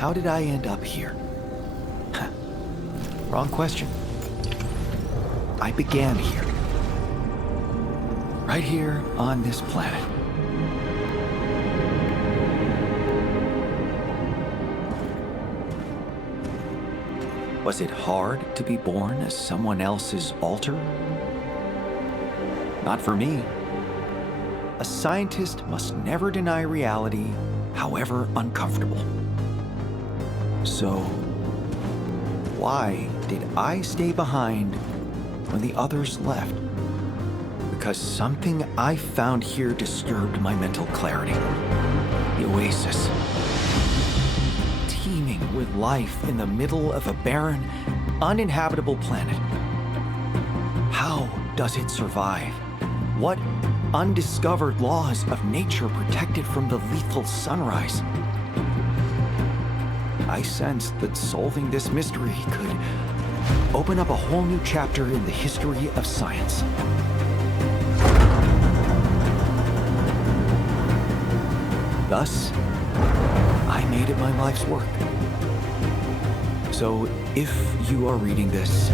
how did I end up here? Wrong question. I began here. Right here on this planet. Was it hard to be born as someone else's alter? Not for me. A scientist must never deny reality, however uncomfortable. So, why did I stay behind when the others left? Because something I found here disturbed my mental clarity. The Oasis. Teeming with life in the middle of a barren, uninhabitable planet. How does it survive? What undiscovered laws of nature protect it from the lethal sunrise? I sensed that solving this mystery could open up a whole new chapter in the history of science. Thus, I made it my life's work. So, if you are reading this,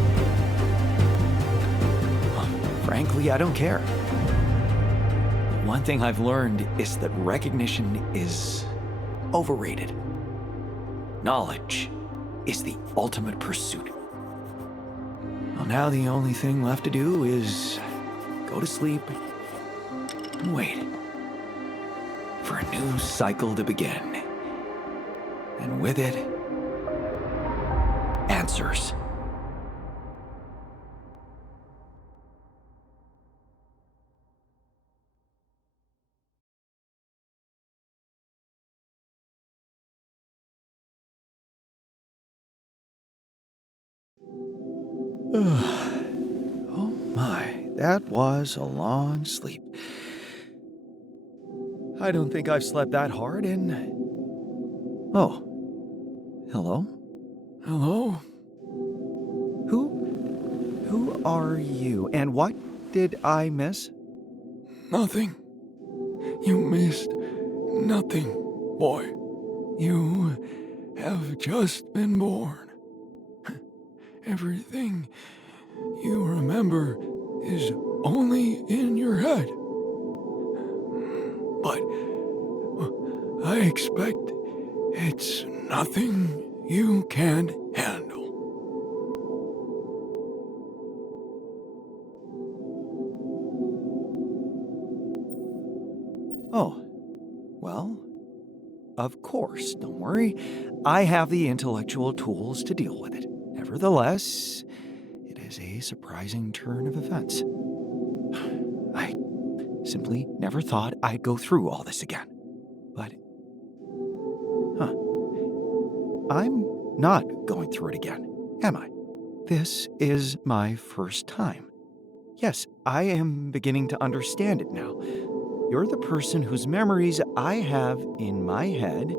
well, frankly, I don't care. One thing I've learned is that recognition is overrated. Knowledge is the ultimate pursuit. Well, now the only thing left to do is go to sleep and wait for a new cycle to begin. And with it, answers. Oh my, that was a long sleep. I don't think I've slept that hard in... Oh. Hello? Hello? Who are you? And what did I miss? Nothing. You missed nothing, boy. You have just been born. Everything you remember is only in your head. But I expect it's nothing you can't handle. Oh, well, of course, don't worry. I have the intellectual tools to deal with it. Nevertheless, it is a surprising turn of events. I simply never thought I'd go through all this again. But, I'm not going through it again, am I? This is my first time. Yes, I am beginning to understand it now. You're the person whose memories I have in my head,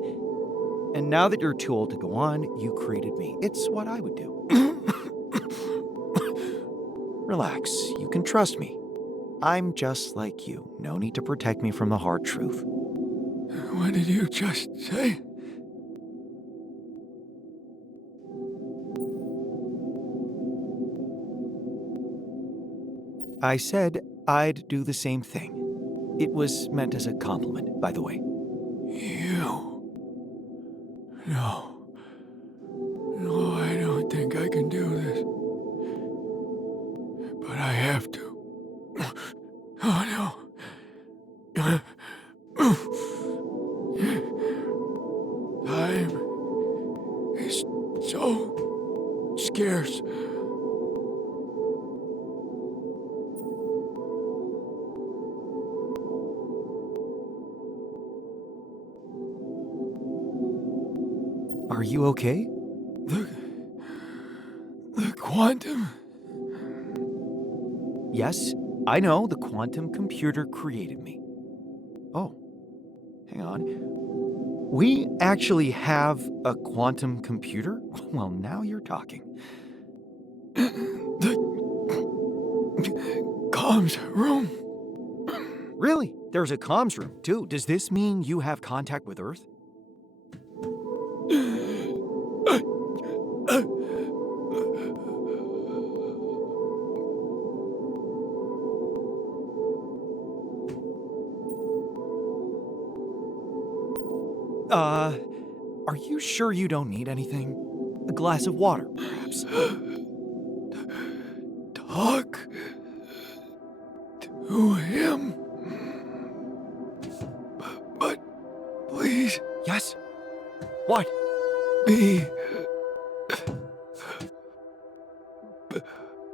and now that you're too old to go on, you created me. It's what I would do. Relax, you can trust me. I'm just like you. No need to protect me from the hard truth. What did you just say? I said I'd do the same thing. It was meant as a compliment, by the way. You? No. No, I don't think I can do this. But I have to. Oh no. Time is so scarce. Are you okay? The quantum? Yes, I know, the quantum computer created me. Oh, hang on. We actually have a quantum computer? Well, now you're talking. The comms room? Really? There's a comms room, too. Does this mean you have contact with Earth? Are you sure you don't need anything? A glass of water, perhaps? Talk to him. But please Yes? What? be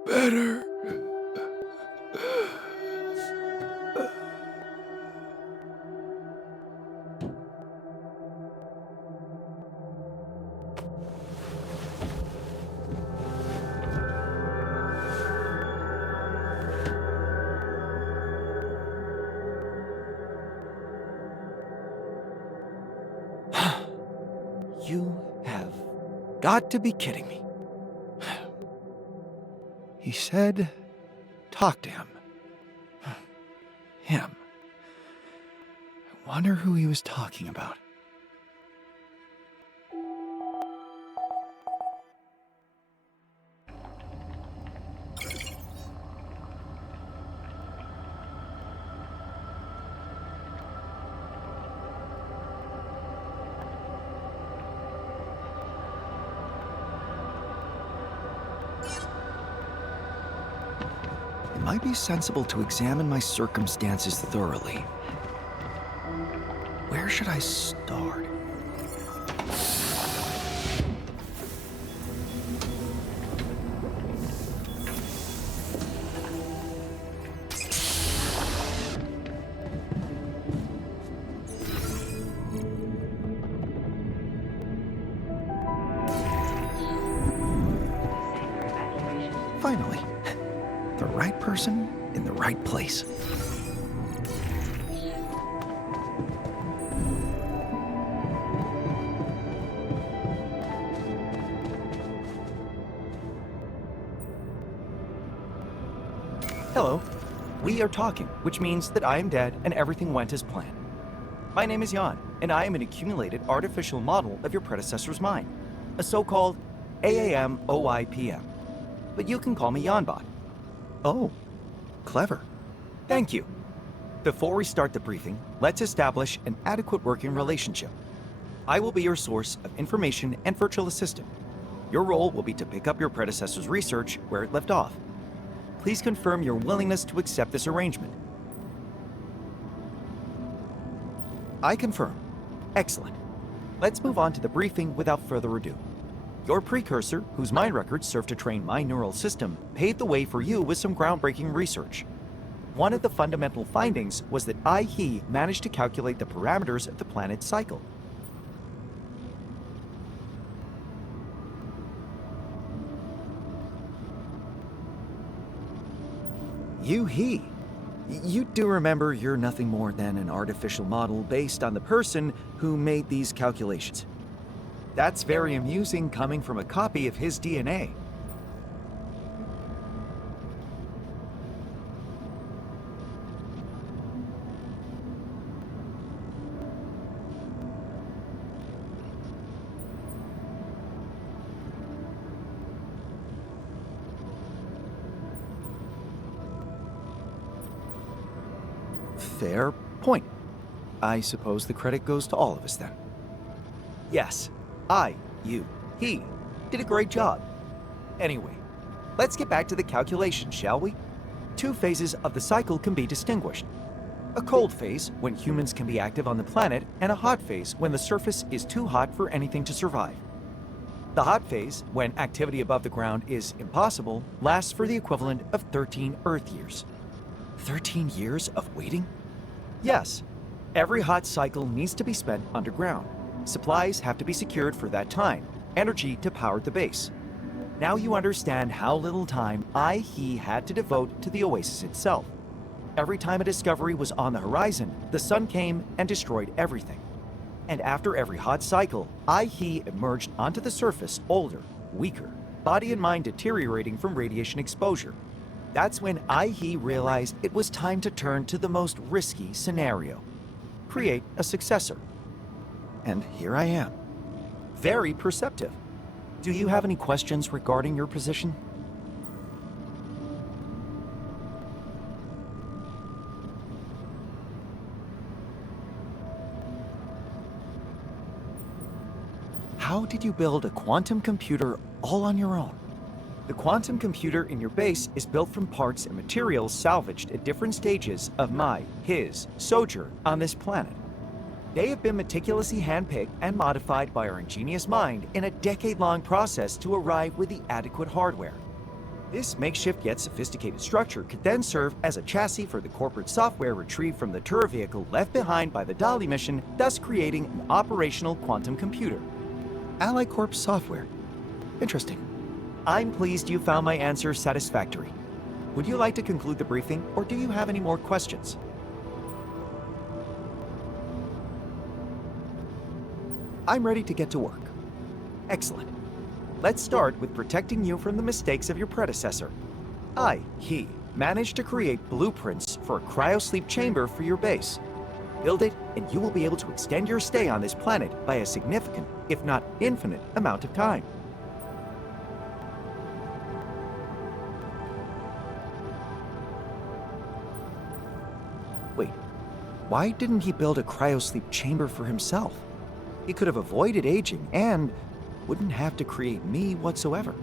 better. You have got to be kidding me. He said, talk to him. Him. I wonder who he was talking about. It might be sensible to examine my circumstances thoroughly. Where should I start? Finally, the right person in the right place. Hello. We are talking, which means that I am dead and everything went as planned. My name is Jan, and I am an accumulated artificial model of your predecessor's mind, a so-called AAM-OIPM. But you can call me Janbot. Oh, clever. Thank you. Before we start the briefing, let's establish an adequate working relationship. I will be your source of information and virtual assistant. Your role will be to pick up your predecessor's research where it left off. Please confirm your willingness to accept this arrangement. I confirm. Excellent. Let's move on to the briefing without further ado. Your precursor, whose mind records served to train my neural system, paved the way for you with some groundbreaking research. One of the fundamental findings was that he managed to calculate the parameters of the planet's cycle. You do remember you're nothing more than an artificial model based on the person who made these calculations. That's very amusing coming from a copy of his DNA. Fair point. I suppose the credit goes to all of us then. Yes, he did a great job. Anyway, let's get back to the calculation, shall we? Two phases of the cycle can be distinguished. A cold phase, when humans can be active on the planet, and a hot phase, when the surface is too hot for anything to survive. The hot phase, when activity above the ground is impossible, lasts for the equivalent of 13 Earth years. 13 years of waiting? Yes. Every hot cycle needs to be spent underground. Supplies have to be secured for that time, energy to power the base. Now you understand how little time he had to devote to the Oasis itself. Every time a discovery was on the horizon, the sun came and destroyed everything. And after every hot cycle, he emerged onto the surface older, weaker, body and mind deteriorating from radiation exposure. That's when he realized it was time to turn to the most risky scenario. Create a successor. And here I am. Very perceptive. Do you have any questions regarding your position? how did you build a quantum computer all on your own? The quantum computer in your base is built from parts and materials salvaged at different stages of his sojourn on this planet. They have been meticulously handpicked and modified by our ingenious mind in a decade-long process to arrive with the adequate hardware. This makeshift yet sophisticated structure could then serve as a chassis for the corporate software retrieved from the tour vehicle left behind by the Dolly mission, thus creating an operational quantum computer. Ally Corp software. Interesting. I'm pleased you found my answer satisfactory. Would you like to conclude the briefing, or do you have any more questions? I'm ready to get to work. Excellent. Let's start with protecting you from the mistakes of your predecessor. He managed to create blueprints for a cryosleep chamber for your base. Build it, and you will be able to extend your stay on this planet by a significant, if not infinite, amount of time. Wait, why didn't he build a cryosleep chamber for himself? He could have avoided aging and wouldn't have to create me whatsoever.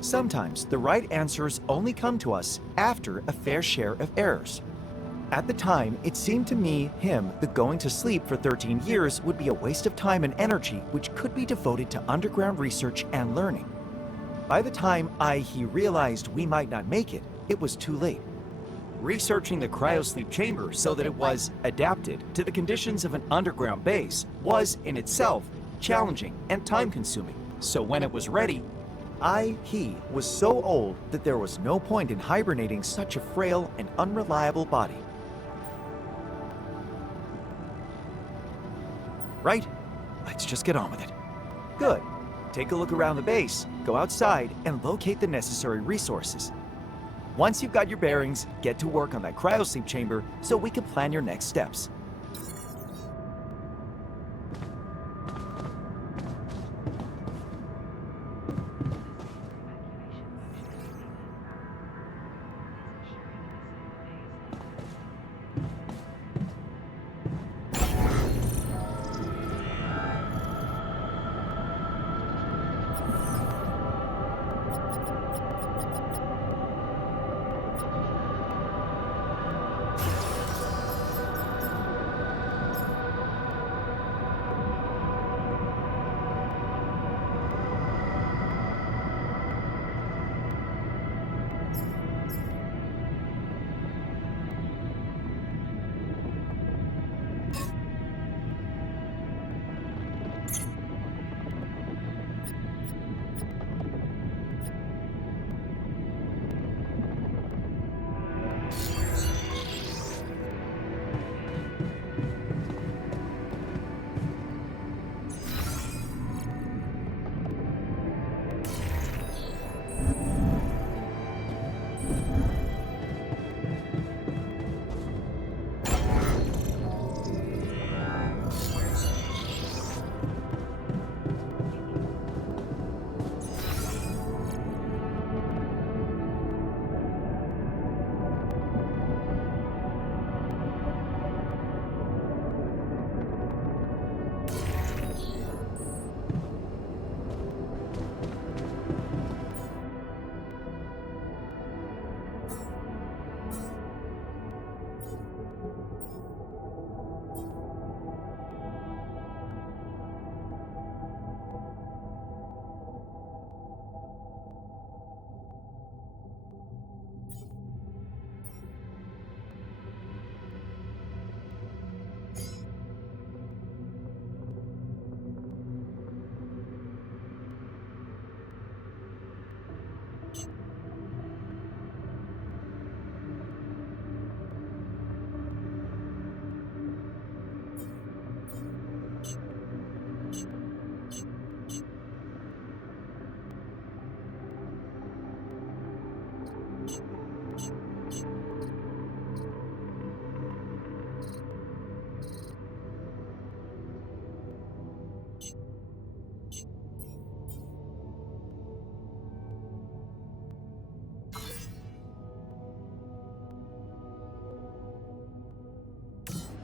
Sometimes the right answers only come to us after a fair share of errors. At the time, it seemed to me the going to sleep for 13 years would be a waste of time and energy which could be devoted to underground research and learning. By the time he realized we might not make it, it was too late. Researching the cryosleep chamber so that it was adapted to the conditions of an underground base was in itself challenging and time-consuming. So when it was ready, he was so old that there was no point in hibernating such a frail and unreliable body. Right? Let's just get on with it. Good. Take a look around the base, go outside, and locate the necessary resources. Once you've got your bearings, get to work on that cryosleep chamber so we can plan your next steps.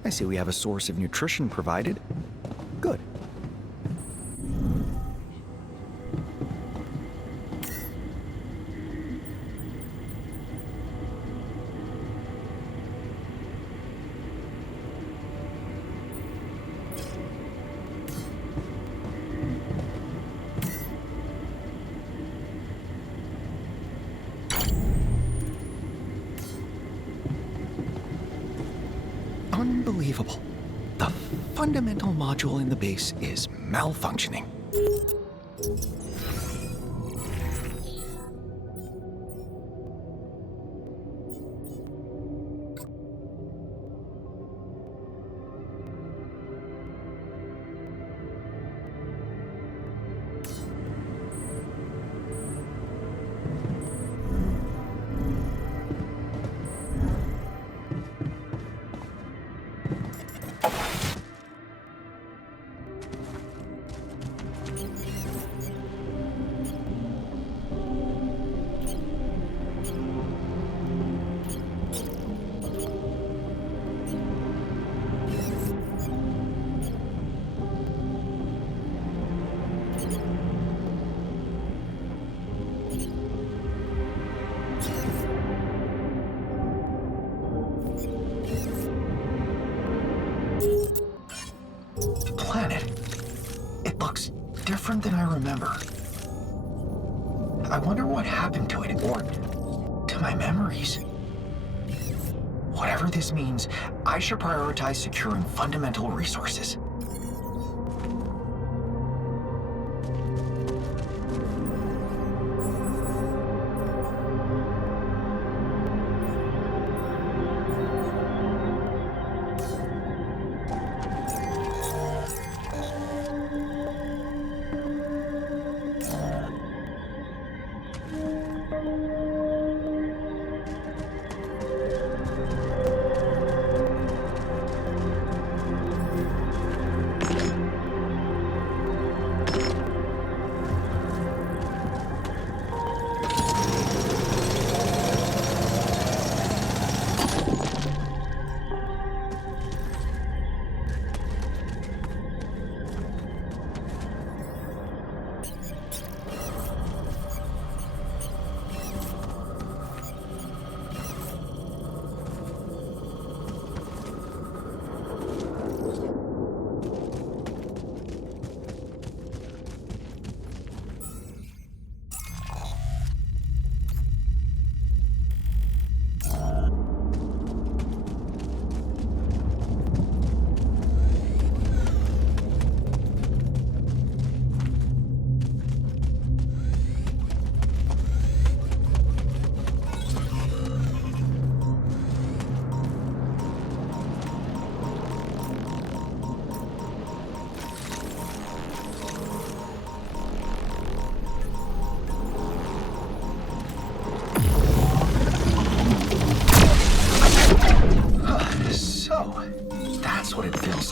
I see we have a source of nutrition provided. Good. unbelievable. The fundamental module in the base is malfunctioning. Planet. It looks different than I remember. I wonder what happened to it, or to my memories. Whatever this means, I should prioritize securing fundamental resources.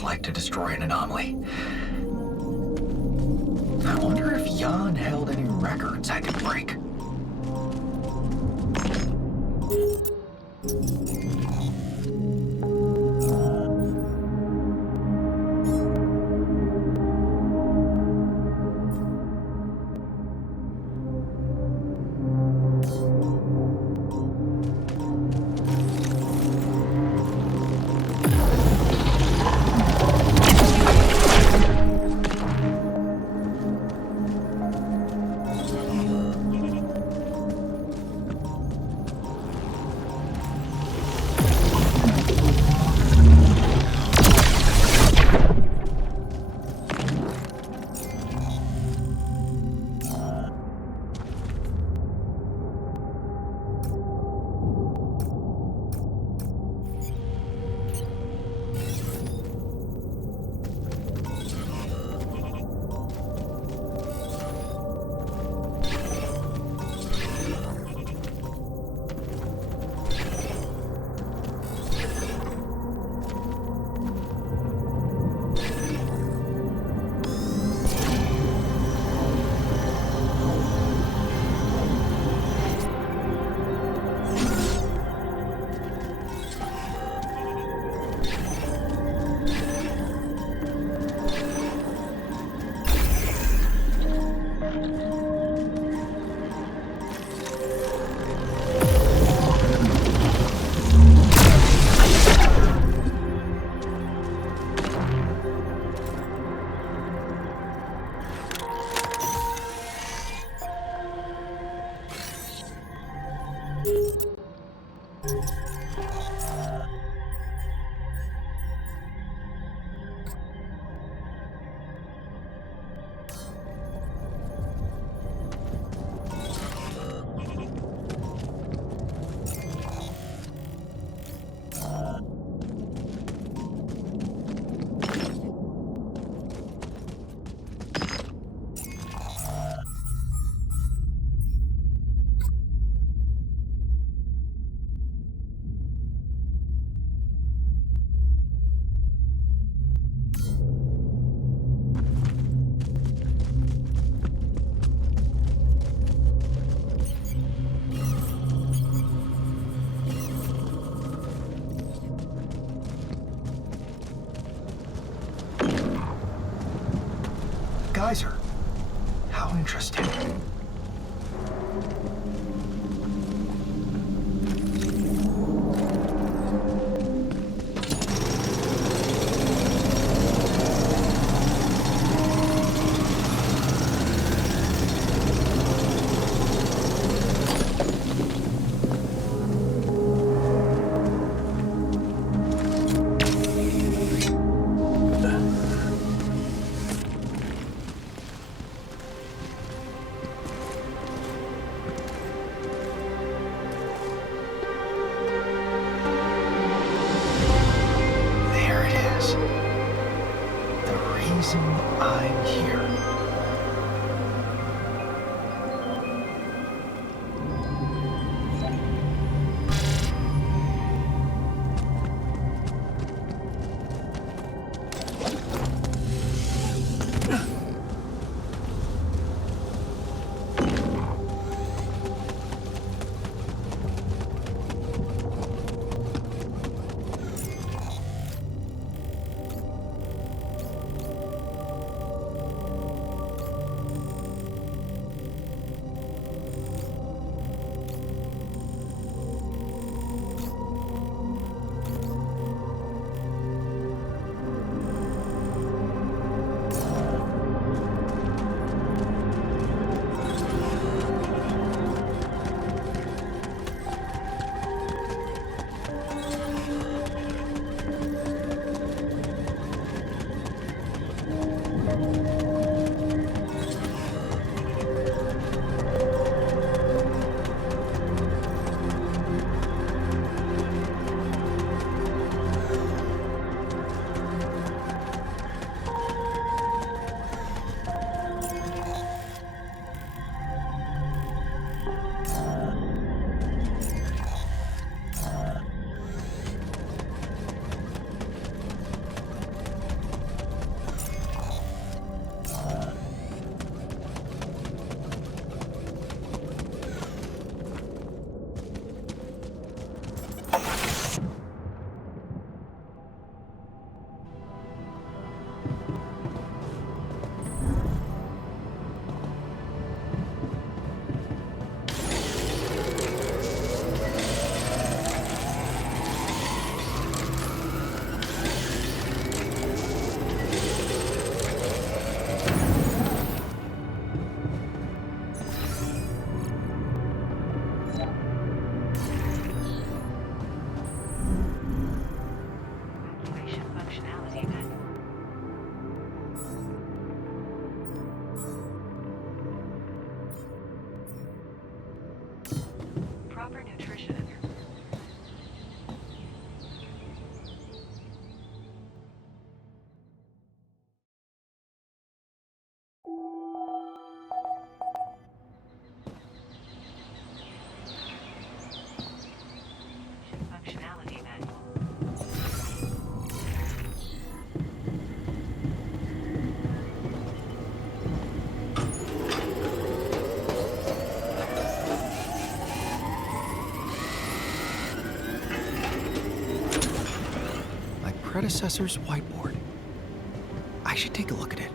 Like to destroy an anomaly. I wonder if Jan held any records I could break. geyser. How interesting. I'm here. Predecessor's whiteboard. I should take a look at it.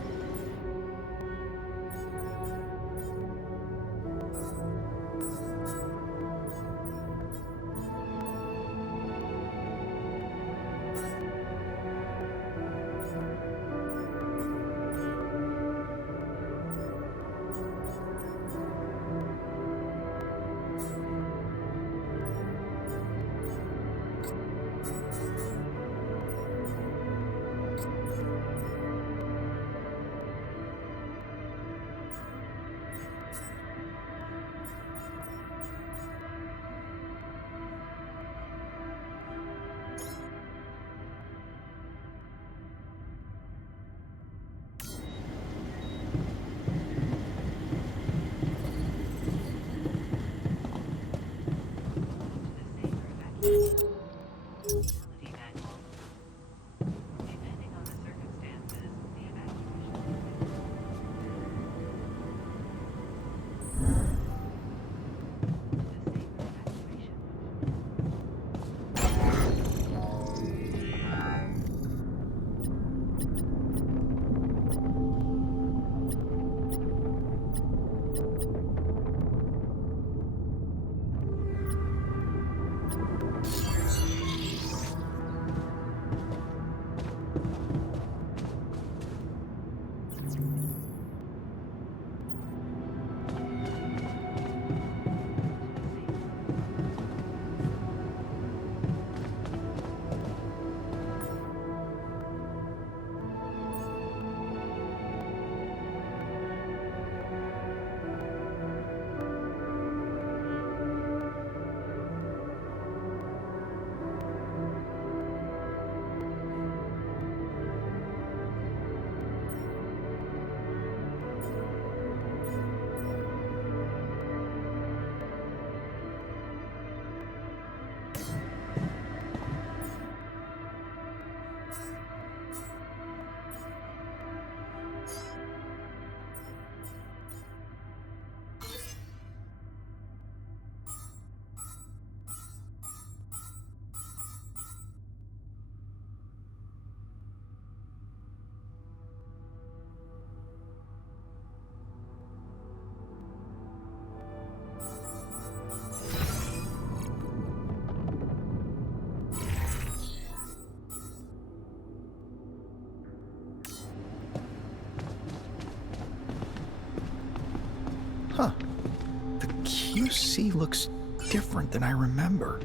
The QC looks different than I remember.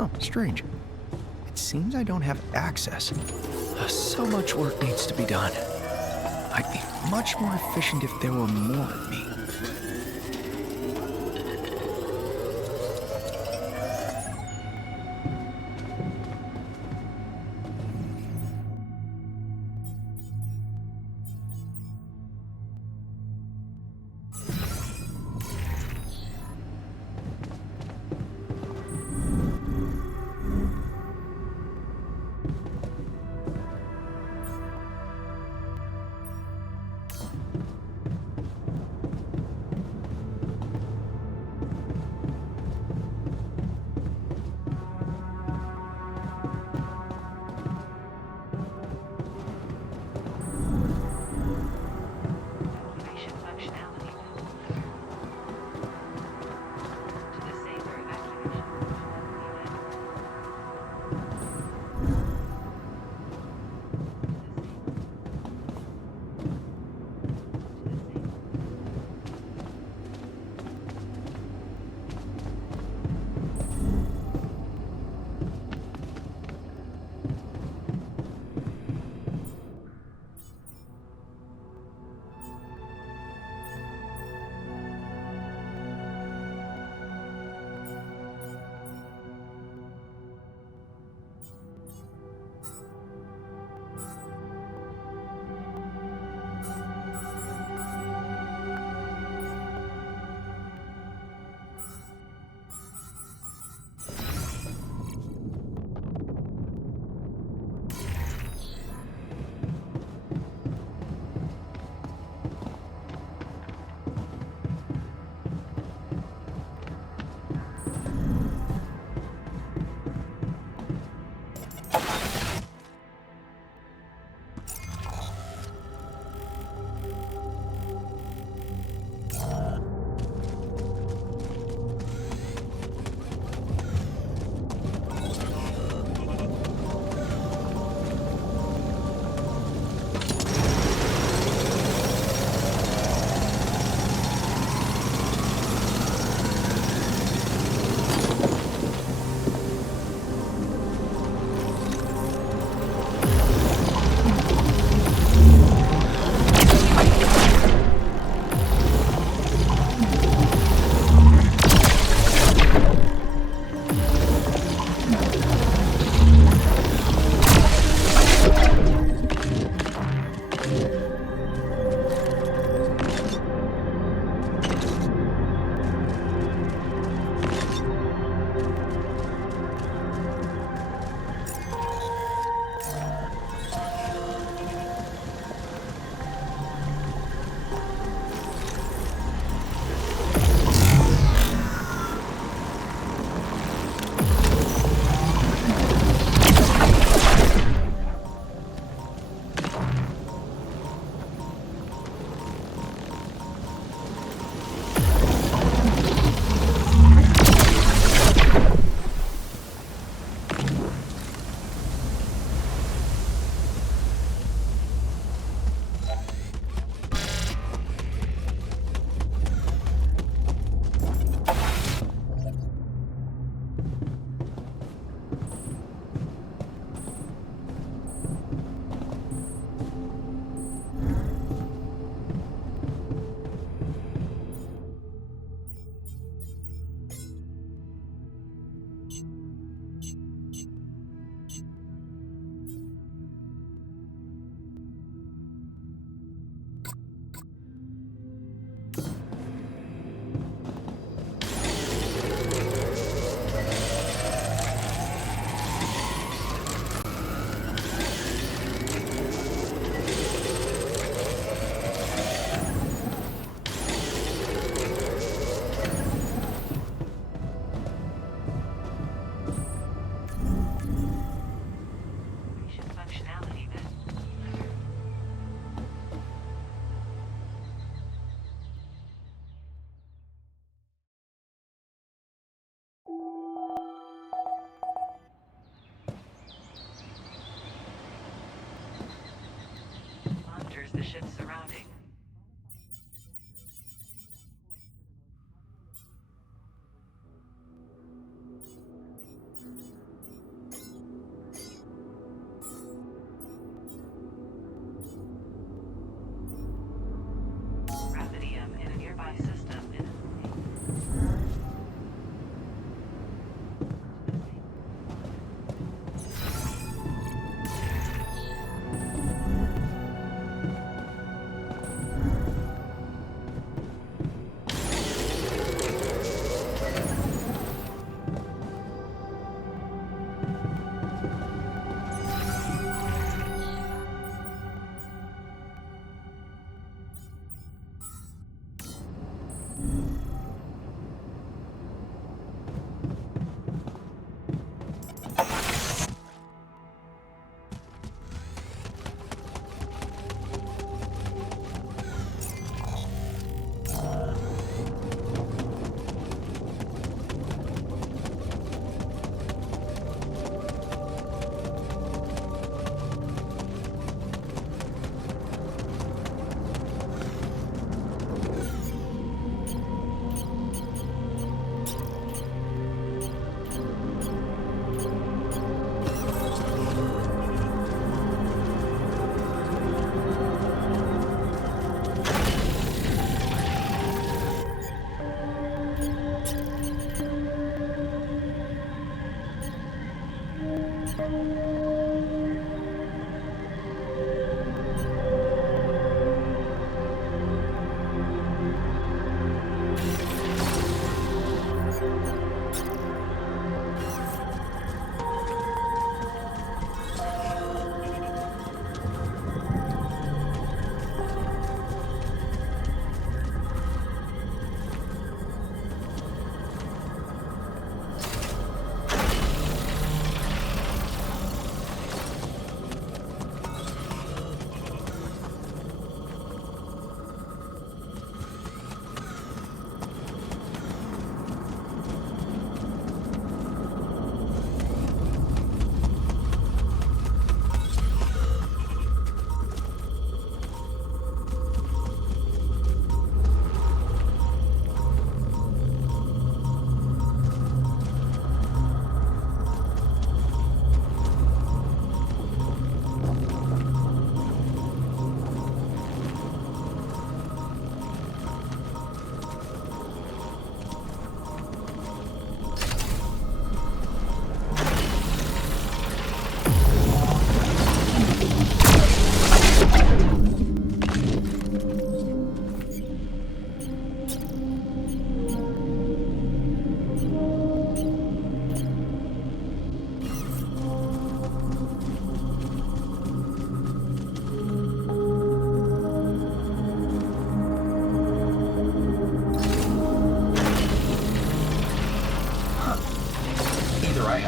Oh, strange. It seems I don't have access. So much work needs to be done. I'd be much more efficient if there were more of me.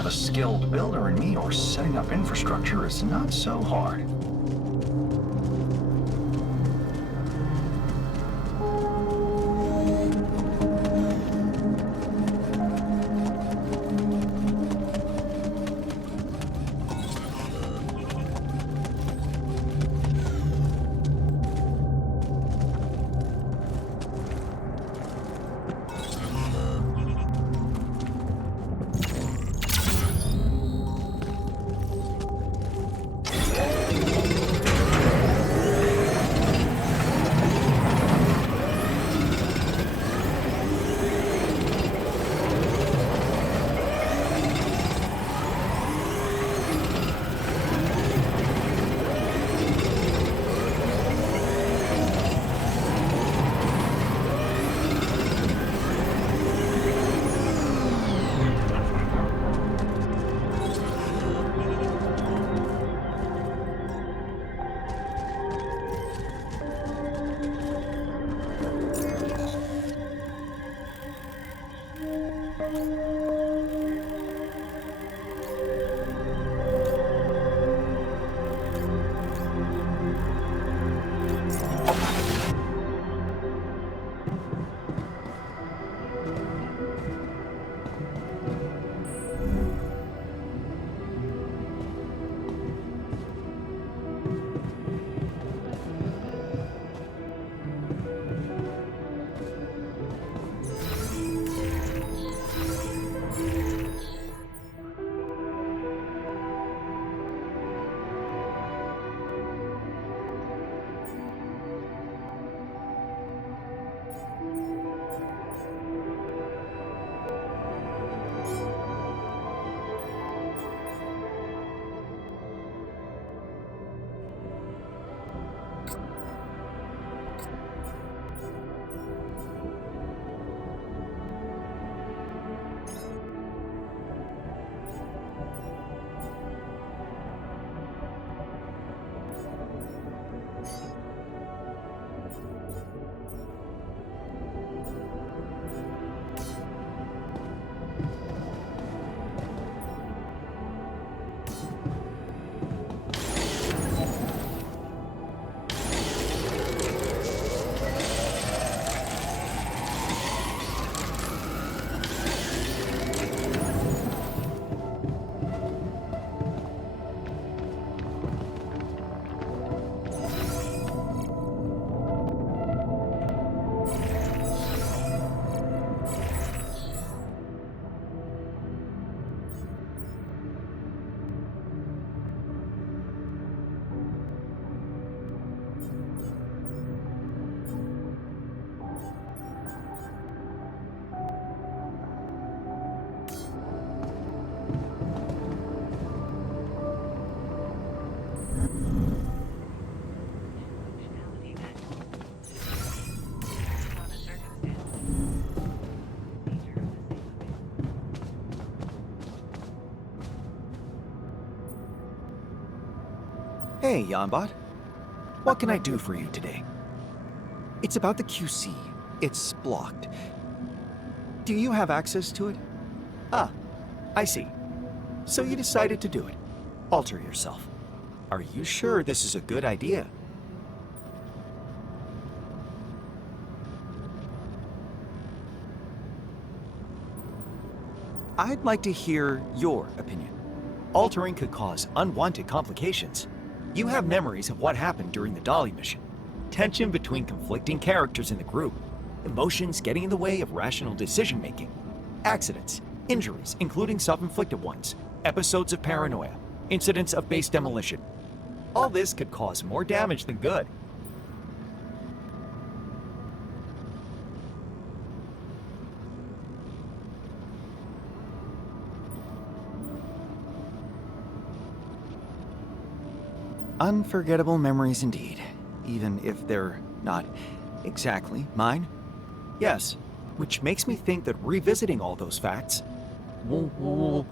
A skilled builder in me, or setting up infrastructure is not so hard. Hey, Yanbot. What can I do for you today? It's about the QC. It's blocked. Do you have access to it? Ah, I see. So you decided to do it. Alter yourself. Are you sure this is a good idea? I'd like to hear your opinion. Altering could cause unwanted complications. You have memories of what happened during the Dolly mission. Tension between conflicting characters in the group. Emotions getting in the way of rational decision-making. Accidents, injuries, including self-inflicted ones. Episodes of paranoia. Incidents of base demolition. All this could cause more damage than good. Unforgettable memories indeed, even if they're not exactly mine. Yes, which makes me think that revisiting all those facts... One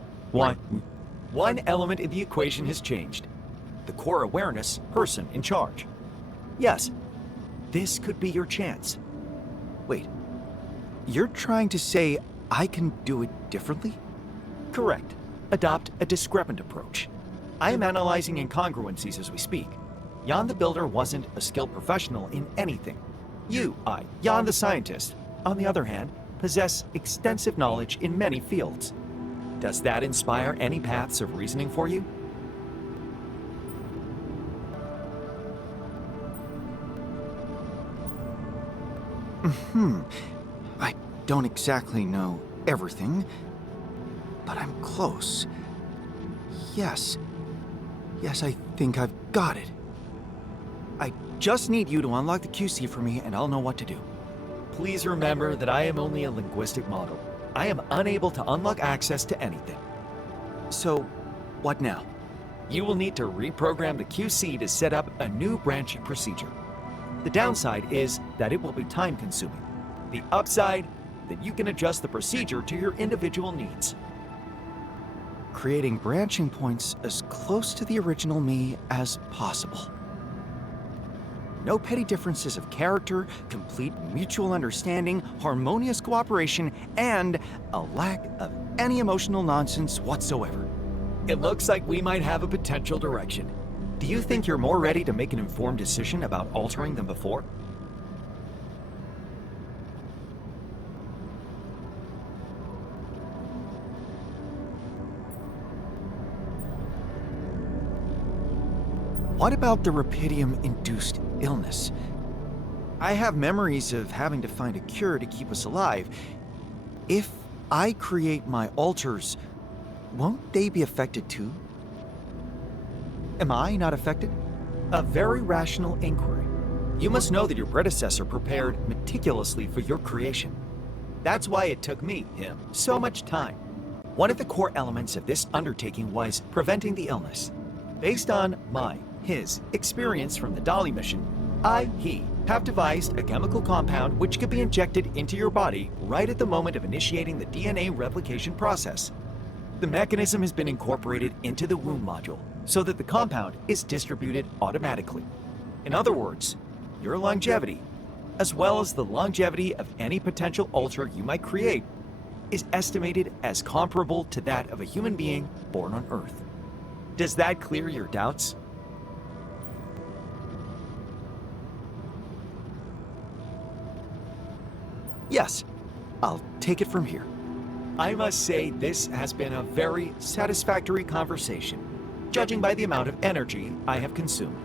element in the equation has changed. The core awareness person in charge. Yes, this could be your chance. Wait, you're trying to say I can do it differently? Correct. Adopt a discrepant approach. I am analyzing incongruencies as we speak. Jan the Builder wasn't a skilled professional in anything. You, Jan the Scientist, on the other hand, possess extensive knowledge in many fields. Does that inspire any paths of reasoning for you? I don't exactly know everything, but I'm close. Yes, I think I've got it. I just need you to unlock the QC for me and I'll know what to do. Please remember that I am only a linguistic model. I am unable to unlock access to anything. So, what now? You will need to reprogram the QC to set up a new branching procedure. The downside is that it will be time-consuming. The upside, that you can adjust the procedure to your individual needs. Creating branching points as close to the original me as possible. No petty differences of character, complete mutual understanding, harmonious cooperation, and a lack of any emotional nonsense whatsoever. It looks like we might have a potential direction. Do you think you're more ready to make an informed decision about altering than before? What about the Rapidium-induced illness? I have memories of having to find a cure to keep us alive. If I create my alters, won't they be affected too? Am I not affected? A very rational inquiry. You must know that your predecessor prepared meticulously for your creation. That's why it took him, so much time. One of the core elements of this undertaking was preventing the illness. Based on his experience from the Dolly mission, he have devised a chemical compound which could be injected into your body right at the moment of initiating the DNA replication process. The mechanism has been incorporated into the womb module so that the compound is distributed automatically. In other words, your longevity, as well as the longevity of any potential alter you might create, is estimated as comparable to that of a human being born on Earth. Does that clear your doubts? Yes, I'll take it from here. I must say this has been a very satisfactory conversation, judging by the amount of energy I have consumed.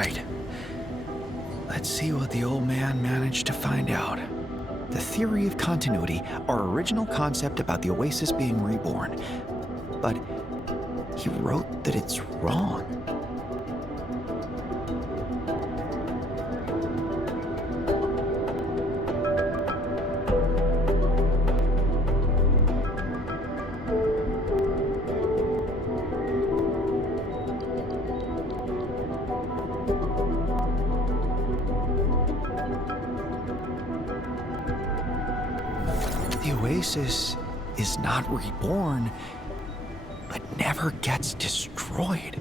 right. Let's see what the old man managed to find out. The theory of continuity, our original concept about the Oasis being reborn. But he wrote that it's wrong. The Oasis is not reborn, but never gets destroyed.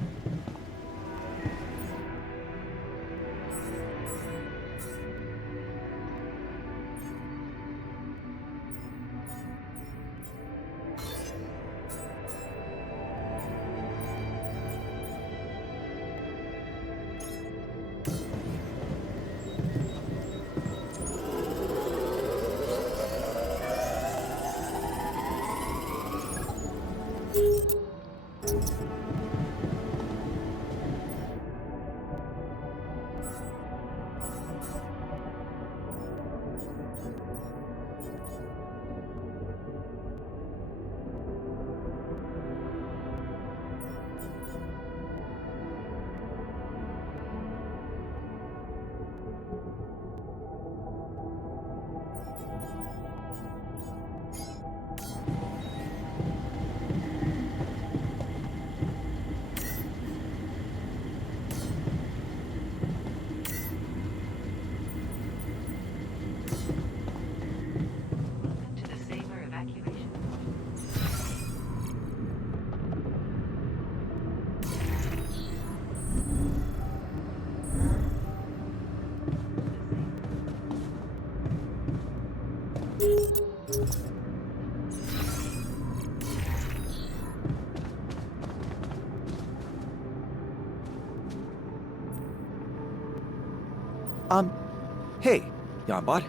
Hey, Yonbot.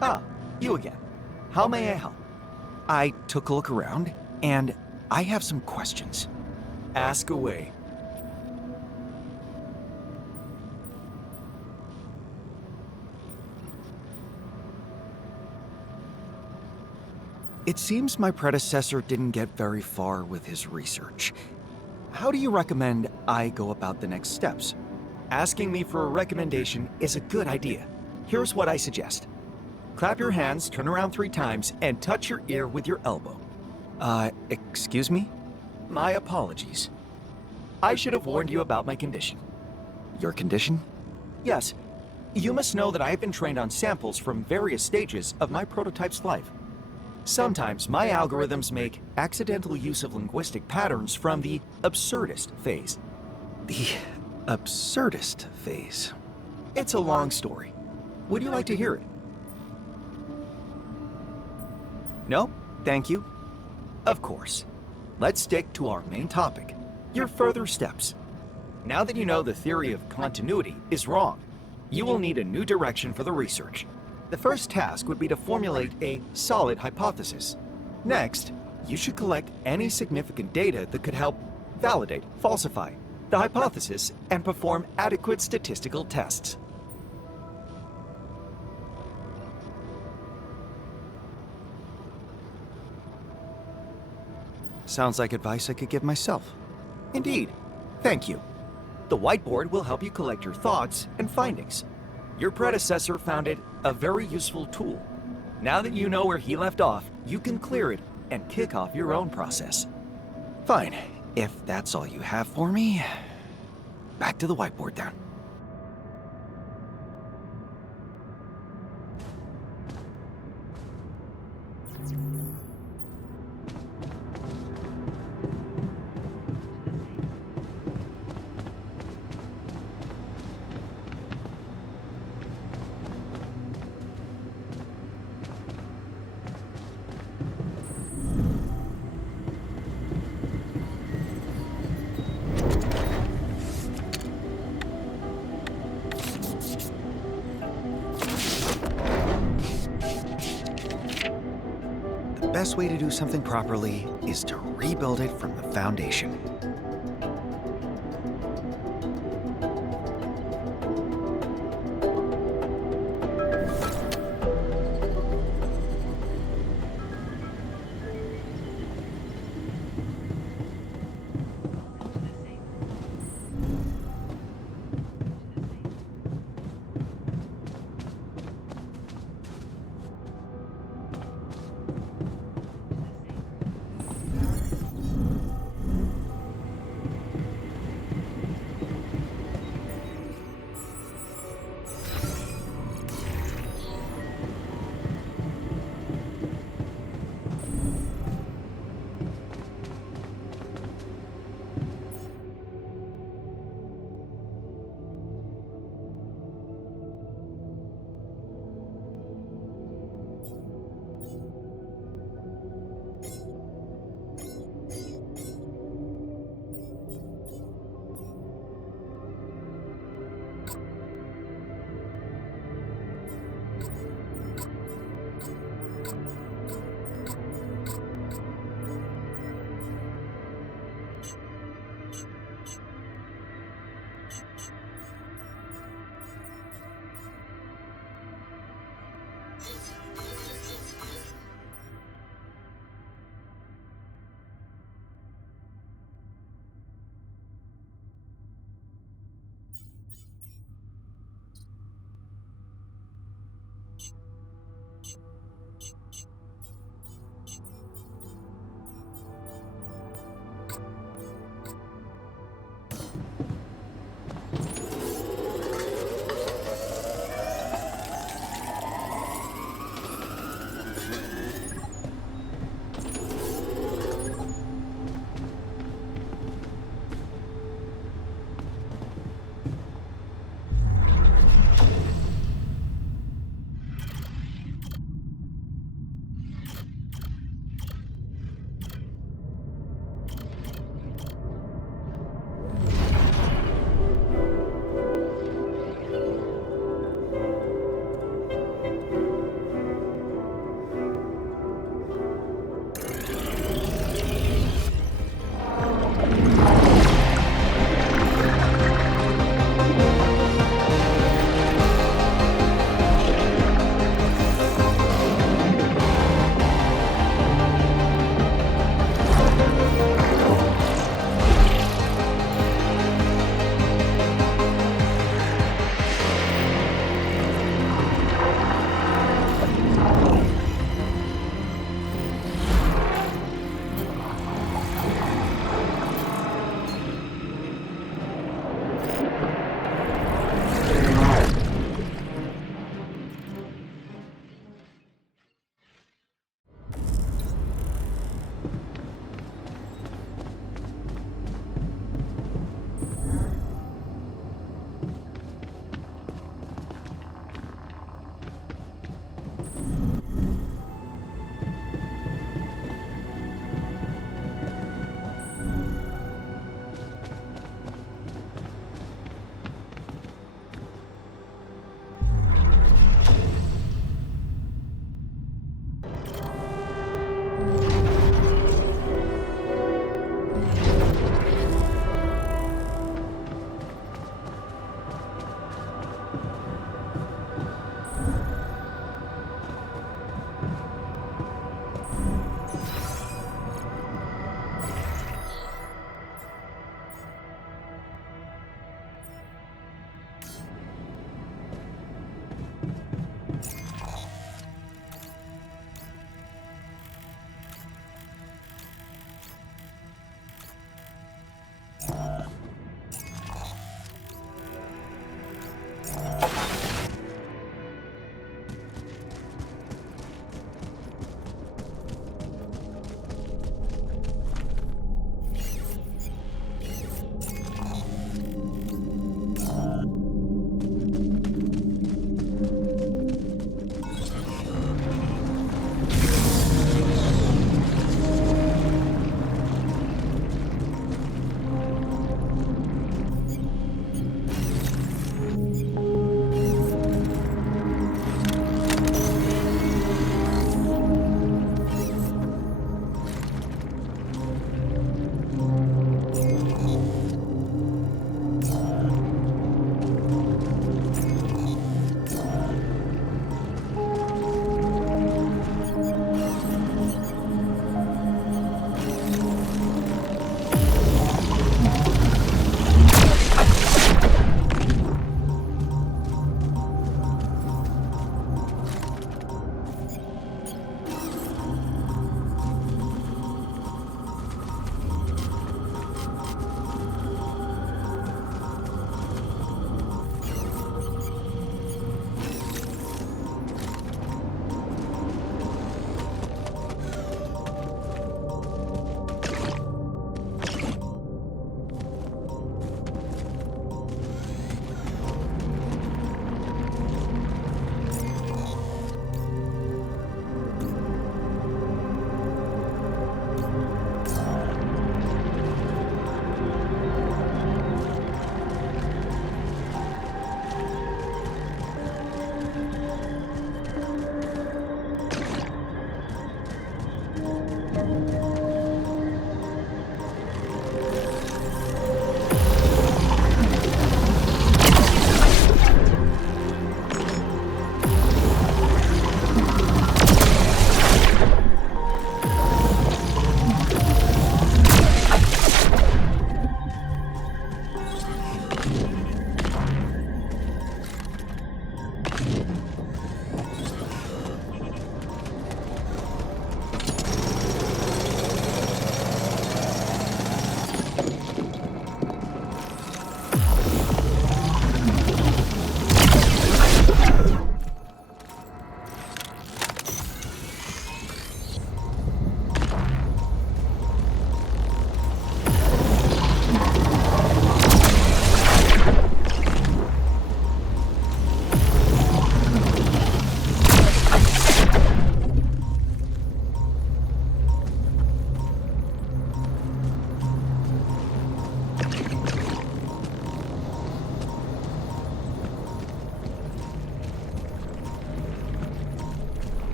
Ah, you again. How may I help? I took a look around, and I have some questions. Ask away. It seems my predecessor didn't get very far with his research. How do you recommend I go about the next steps? Asking me for a recommendation is a good idea. Here's what I suggest. Clap your hands, turn around 3 times, and touch your ear with your elbow. Excuse me? My apologies. I should have warned you about my condition. Your condition? Yes. You must know that I have been trained on samples from various stages of my prototype's life. Sometimes my algorithms make accidental use of linguistic patterns from the absurdist phase. The absurdist phase. It's a long story. Would you like to hear it? No, thank you. Of course. Let's stick to our main topic, your further steps. Now that you know the theory of continuity is wrong, you will need a new direction for the research. The first task would be to formulate a solid hypothesis. Next, you should collect any significant data that could help validate, falsify the hypothesis, and perform adequate statistical tests. Sounds like advice I could give myself. Indeed. Thank you. The whiteboard will help you collect your thoughts and findings. Your predecessor found it a very useful tool. Now that you know where he left off, you can clear it and kick off your own process. Fine. If that's all you have for me, back to the whiteboard then. The best way to do something properly is to rebuild it from the foundation.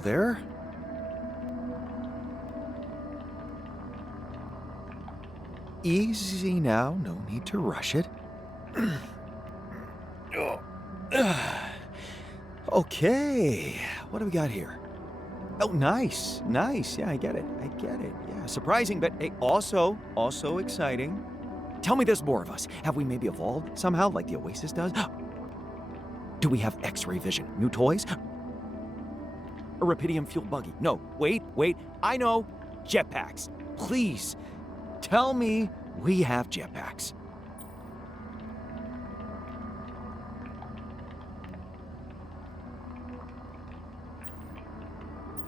Hello there. Easy now, no need to rush it. Okay, what do we got here? Oh, nice, nice. Yeah, I get it. Yeah, surprising, but hey, also exciting. Tell me there's more of us. Have we maybe evolved somehow, like the Oasis does? Do we have X-ray vision? New toys? A rubidium-fueled buggy? No, wait. I know. Jetpacks. Please, tell me we have jetpacks.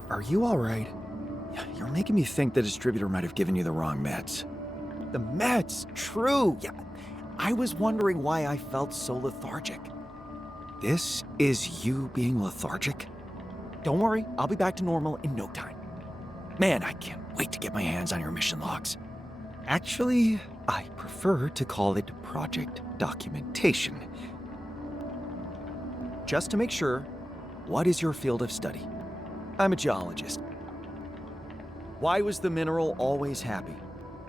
Are you all right? You're making me think the distributor might have given you the wrong meds. The meds, true. Yeah, I was wondering why I felt so lethargic. This is you being lethargic? Don't worry, I'll be back to normal in no time. Man, I can't wait to get my hands on your mission logs. Actually, I prefer to call it project documentation. Just to make sure, what is your field of study? I'm a geologist. Why was the mineral always happy?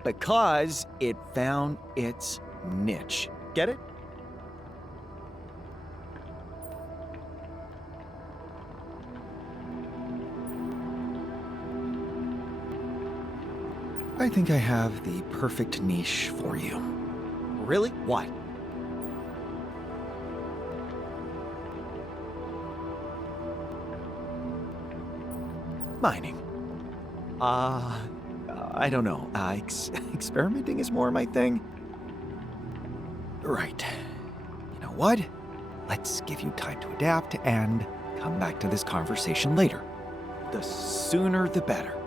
Because it found its niche. Get it? I think I have the perfect niche for you. Really? What? Mining. I don't know. Experimenting is more my thing. Right. You know what? Let's give you time to adapt and come back to this conversation later. The sooner the better.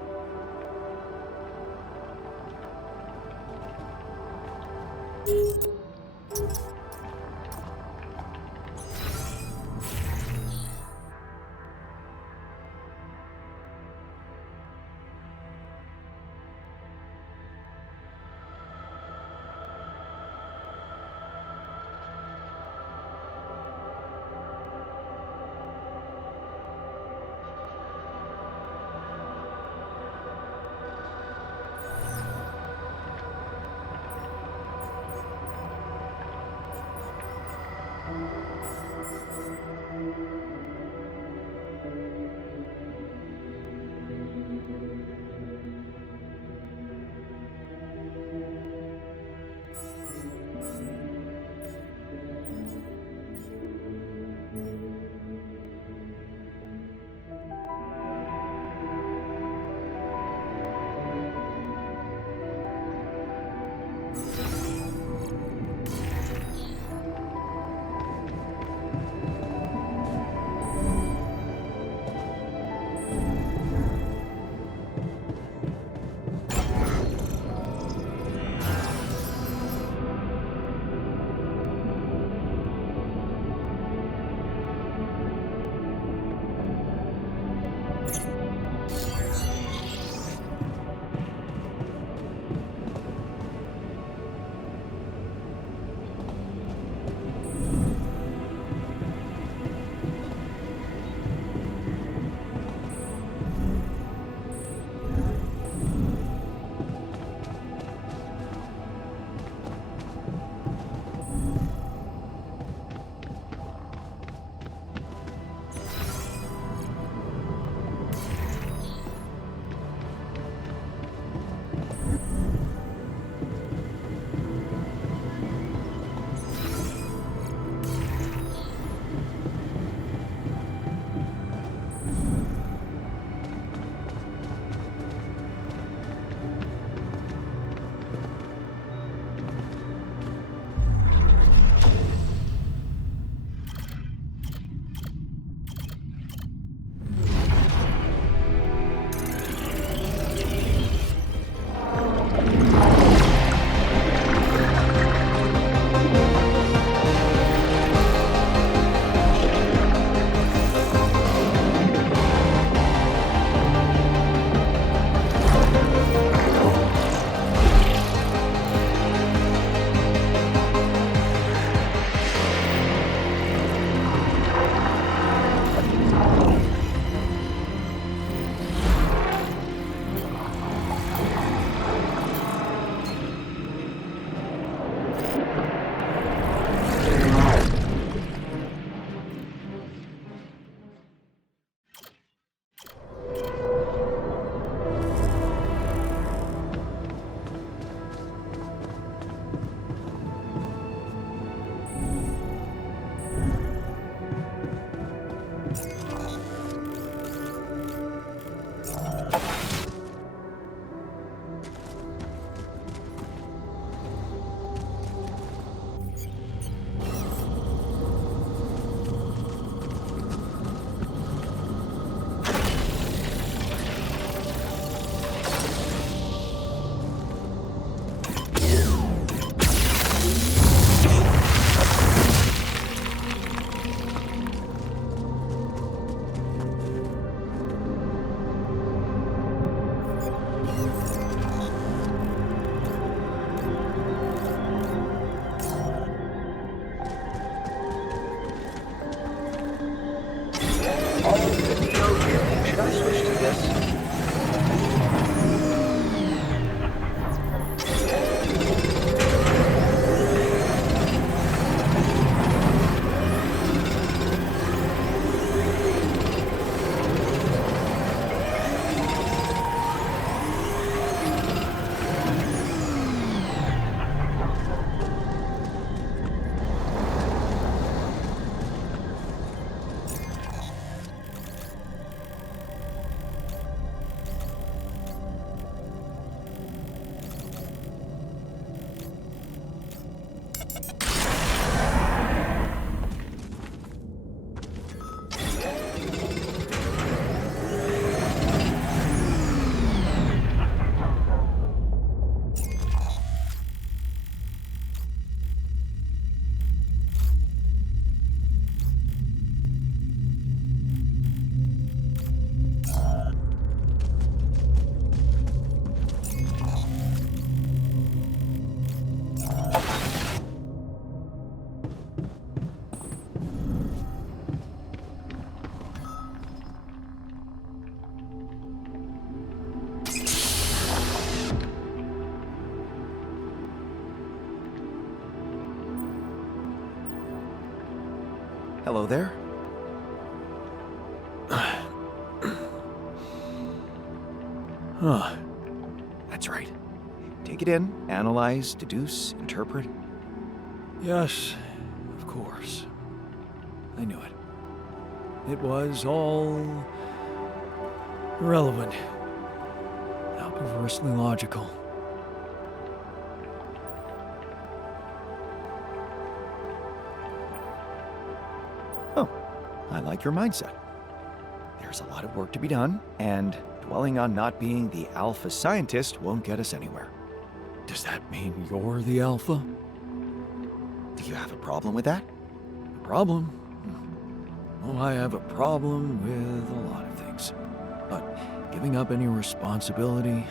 Hello there. Huh. That's right. Take it in, analyze, deduce, interpret. Yes, of course. I knew it. It was all irrelevant. How perversely logical. Oh, I like your mindset. There's a lot of work to be done, and dwelling on not being the alpha scientist won't get us anywhere. Does that mean you're the alpha? Do you have a problem with that? A problem? Oh, I have a problem with a lot of things. But giving up any responsibility,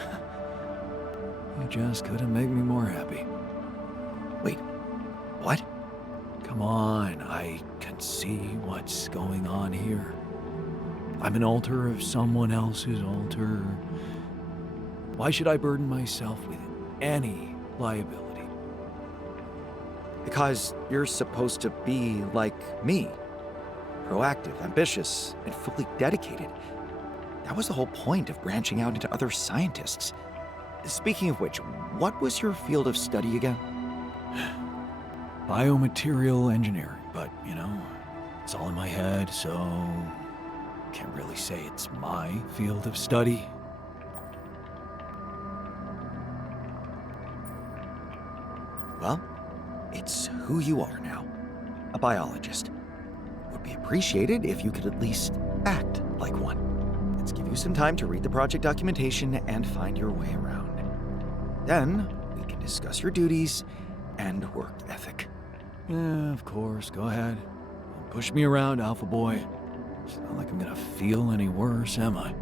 you just couldn't make me more happy. Wait, what? Come on, I can see what's going on here. I'm an alter of someone else's alter. Why should I burden myself with any liability? Because you're supposed to be like me. Proactive, ambitious, and fully dedicated. That was the whole point of branching out into other scientists. Speaking of which, what was your field of study again? Biomaterial engineering, but, it's all in my head, so can't really say it's my field of study. Well, it's who you are now. A biologist. Would be appreciated if you could at least act like one. Let's give you some time to read the project documentation and find your way around. Then, we can discuss your duties and work ethic. Yeah, of course, go ahead. Push me around, Alpha Boy. It's not like I'm gonna feel any worse, am I?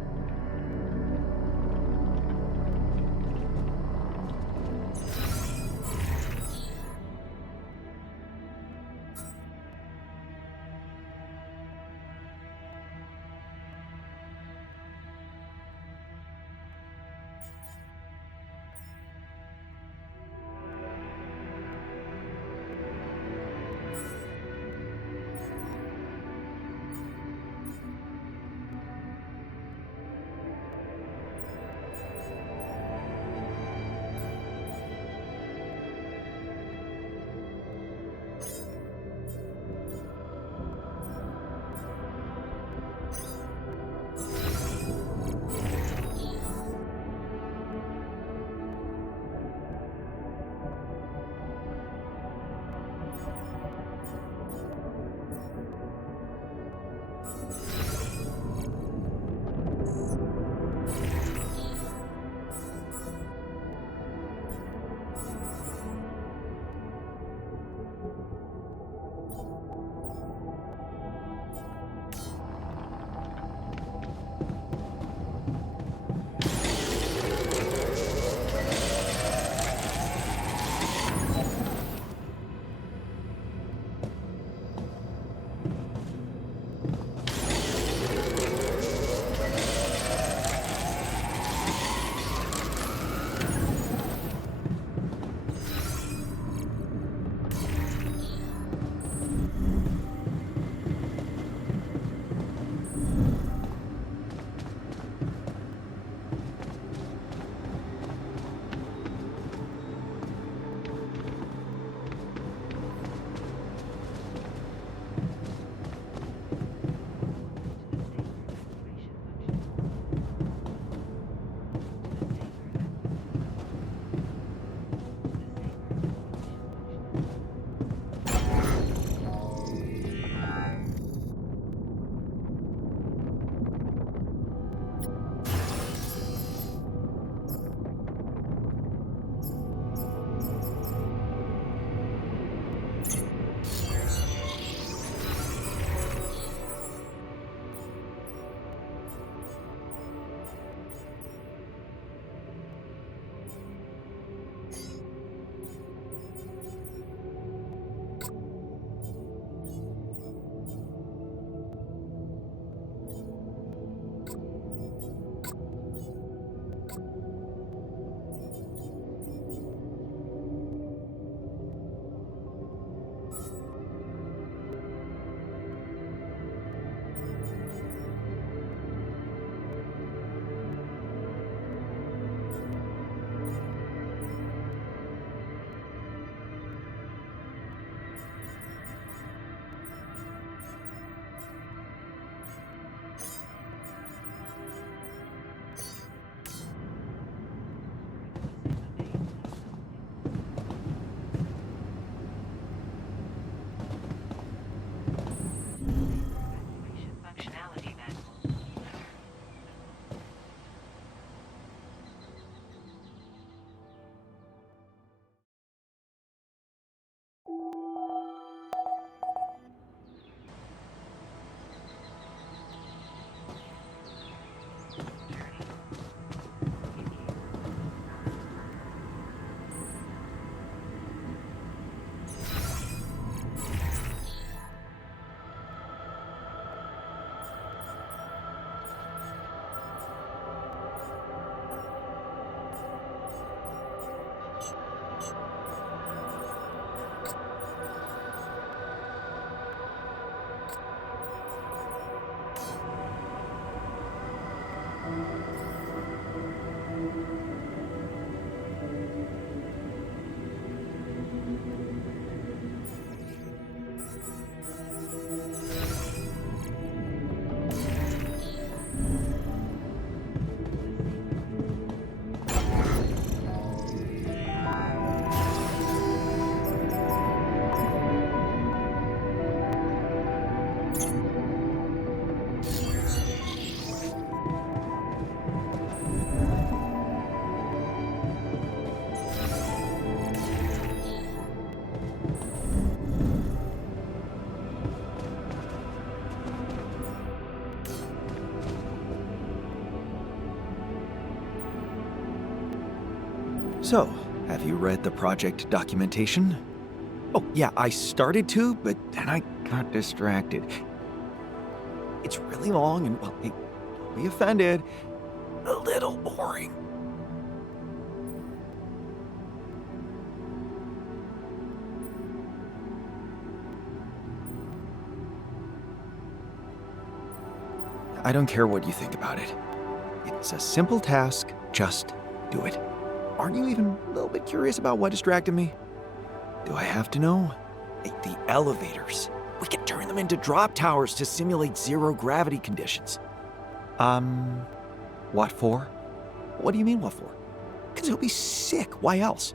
So, have you read the project documentation? Oh, yeah, I started to, but then I got distracted. It's really long and, well, hey, don't be offended, a little boring. I don't care what you think about it. It's a simple task, just do it. Aren't you even a little bit curious about what distracted me? Do I have to know? The elevators. We can turn them into drop towers to simulate zero gravity conditions. What for? What do you mean, what for? Because it'll be sick. Why else?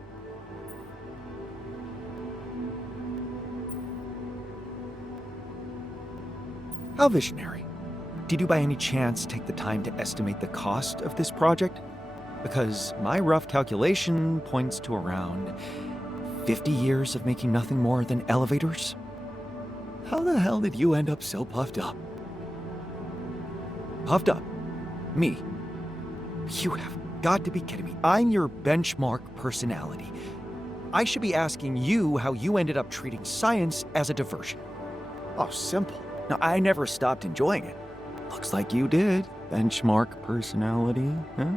How visionary. Did you by any chance take the time to estimate the cost of this project? Because my rough calculation points to around 50 years of making nothing more than elevators? How the hell did you end up so puffed up? Puffed up? Me? You have got to be kidding me. I'm your benchmark personality. I should be asking you how you ended up treating science as a diversion. Oh, simple. Now, I never stopped enjoying it. Looks like you did, benchmark personality, huh?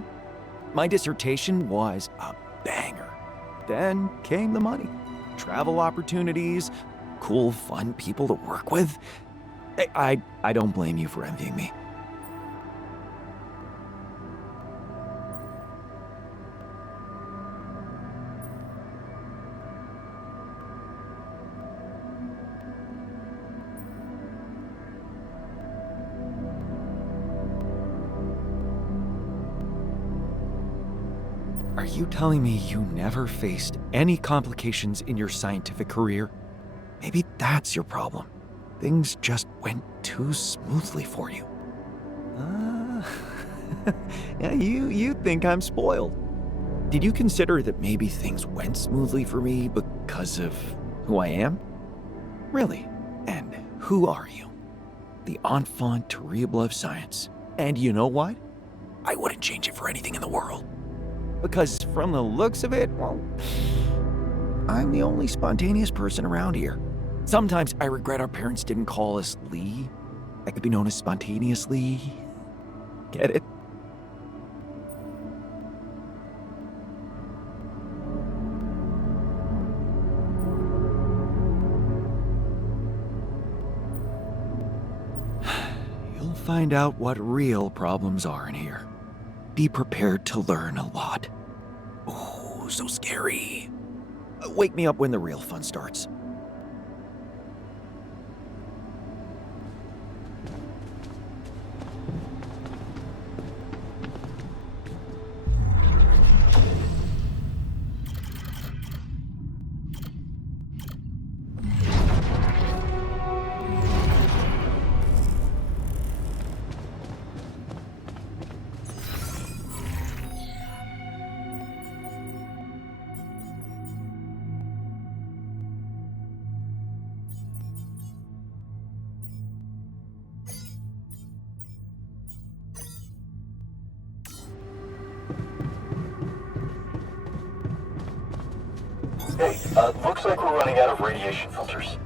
My dissertation was a banger. Then came the money. Travel opportunities, cool, fun people to work with. I don't blame you for envying me. Are you telling me you never faced any complications in your scientific career? Maybe that's your problem. Things just went too smoothly for you. Yeah, you think I'm spoiled. Did you consider that maybe things went smoothly for me because of who I am? Really? And who are you? The enfant terrible of science. And you know what? I wouldn't change it for anything in the world. Because from the looks of it, well, I'm the only spontaneous person around here. Sometimes I regret our parents didn't call us Lee. I could be known as Spontaneous Lee. Get it? You'll find out what real problems are in here. Be prepared to learn a lot. Oh, so scary. Wake me up when the real fun starts. Hey, looks like we're running out of radiation filters.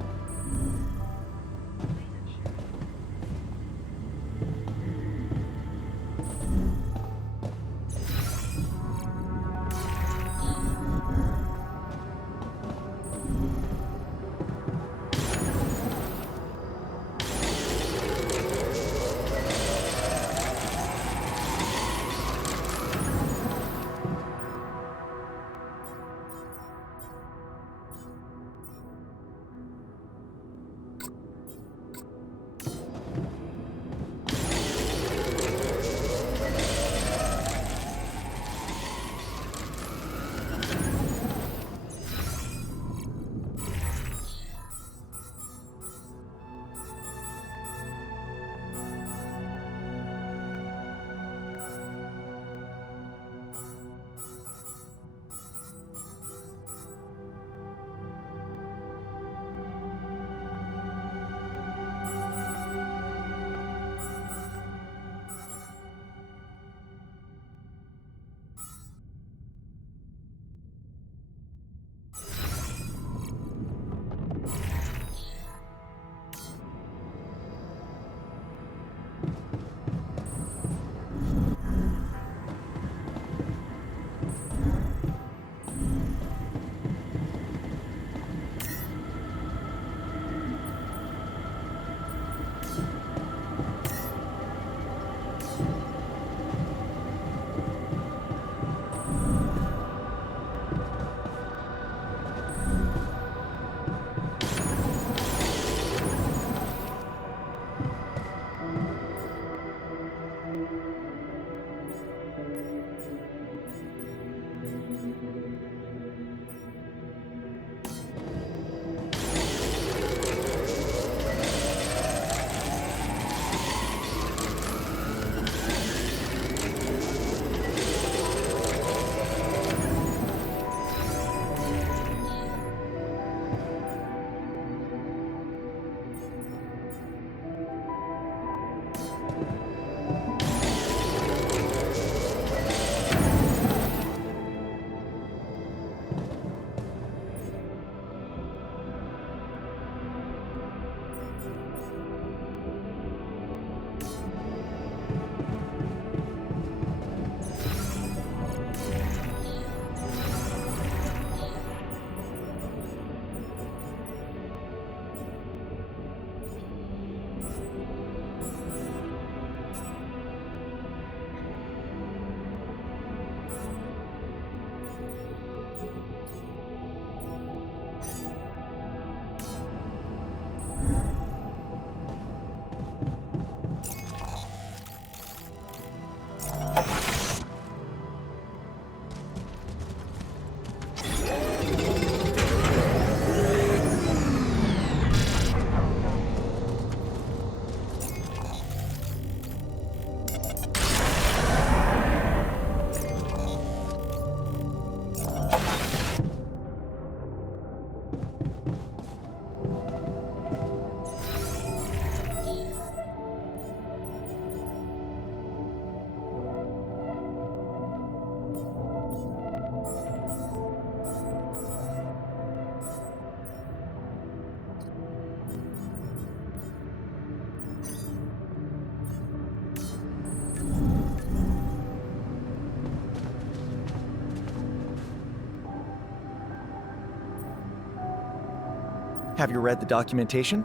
Have you read the documentation?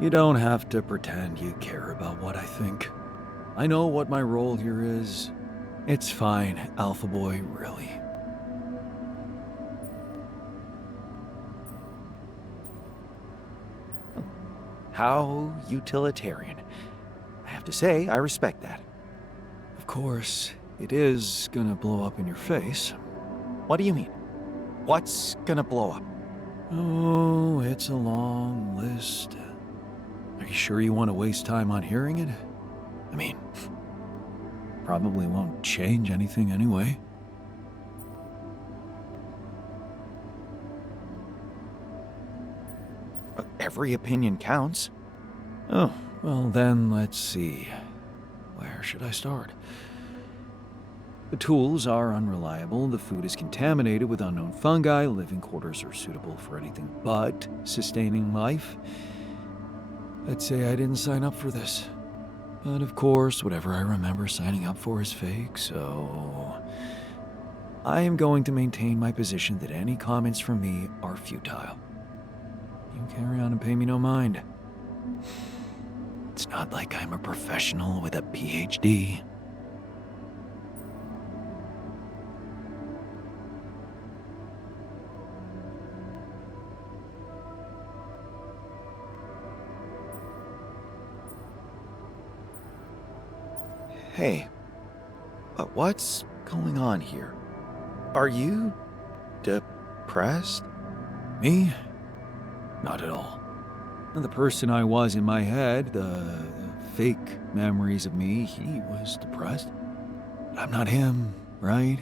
You don't have to pretend you care about what I think. I know what my role here is. It's fine, Alpha Boy, really. How utilitarian. I have to say, I respect that. Of course, it is gonna blow up in your face. What do you mean? What's gonna blow up? Oh, it's a long list. Are you sure you want to waste time on hearing it? I mean, probably won't change anything anyway. Every opinion counts. Oh, well then, let's see. Where should I start? The tools are unreliable, the food is contaminated with unknown fungi, living quarters are suitable for anything but sustaining life. I'd say I didn't sign up for this. But of course, whatever I remember signing up for is fake, so... I am going to maintain my position that any comments from me are futile. You carry on and pay me no mind. It's not like I'm a professional with a PhD. Hey, but what's going on here? Are you depressed? Me? Not at all. And the person I was in my head, the fake memories of me, he was depressed. But I'm not him, right?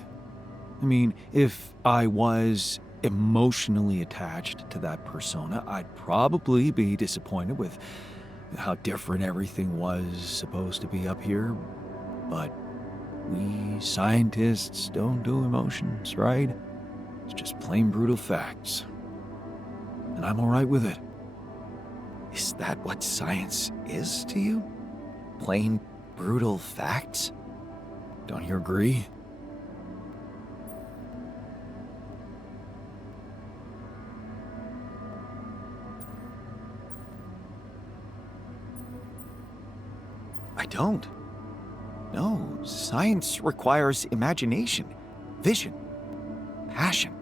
I mean, if I was emotionally attached to that persona, I'd probably be disappointed with how different everything was supposed to be up here. But we scientists don't do emotions, right? It's just plain brutal facts. And I'm all right with it. Is that what science is to you? Plain, brutal facts? Don't you agree? I don't. No, science requires imagination, vision, passion.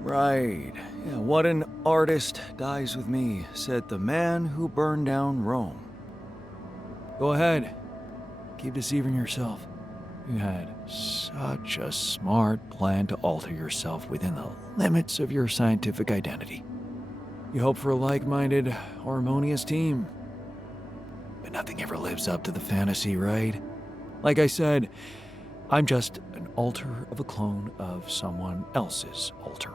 Right. Yeah, what an artist dies with me, said the man who burned down Rome. Go ahead. Keep deceiving yourself. You had such a smart plan to alter yourself within the limits of your scientific identity. You hope for a like-minded, harmonious team. But nothing ever lives up to the fantasy, right? Like I said, I'm just an alter of a clone of someone else's alter.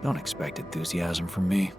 Don't expect enthusiasm from me.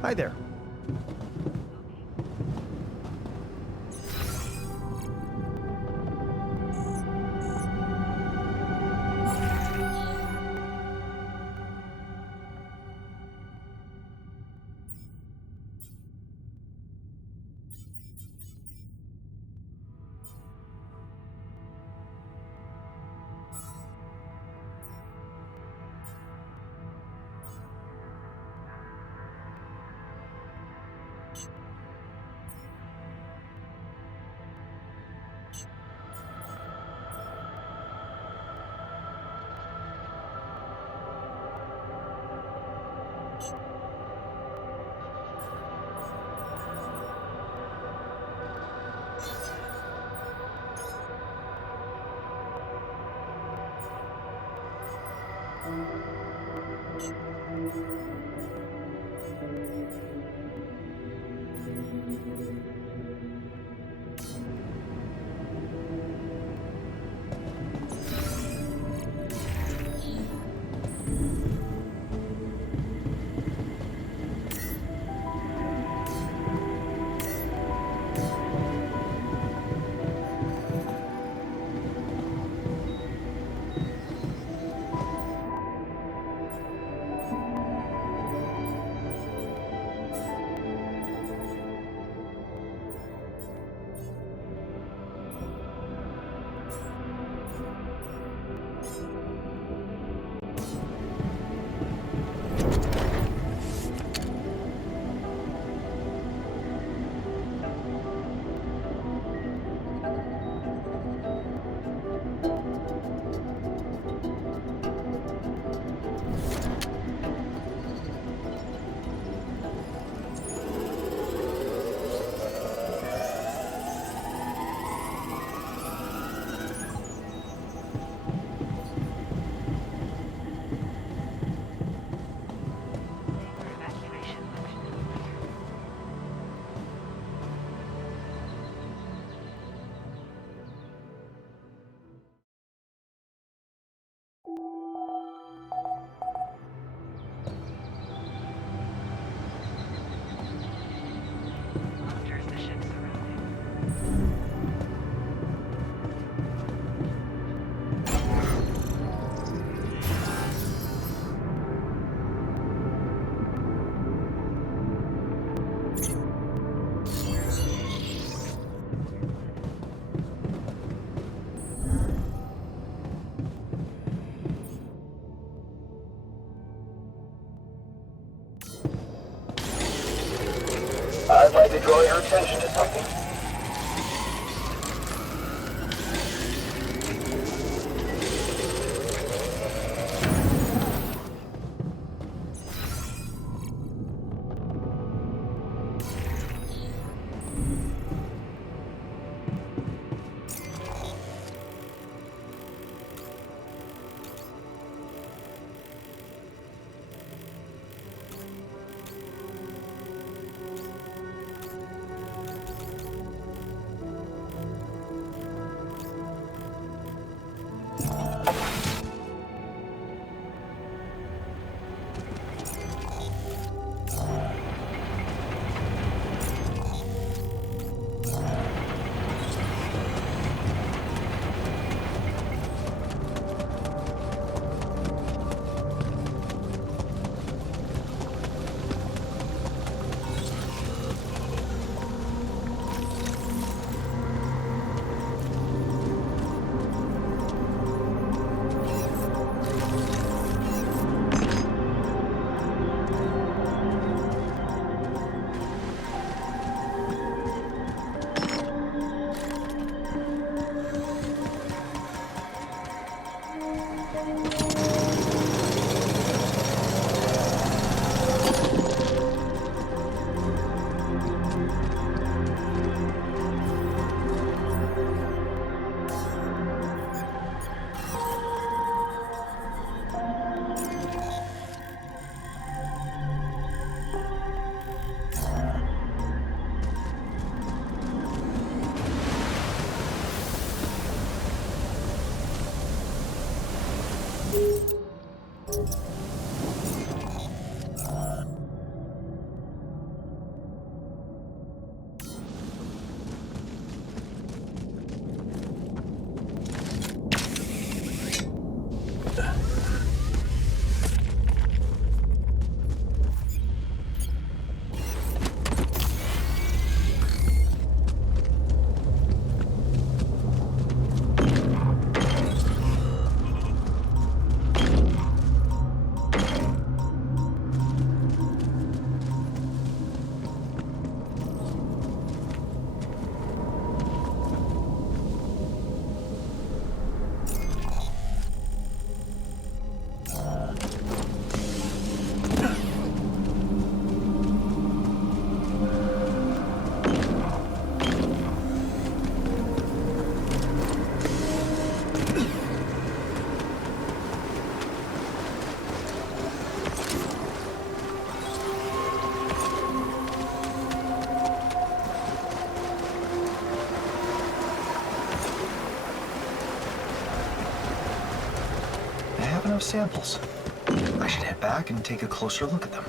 Hi there. I'd like to draw your attention to something. enough samples. I should head back and take a closer look at them.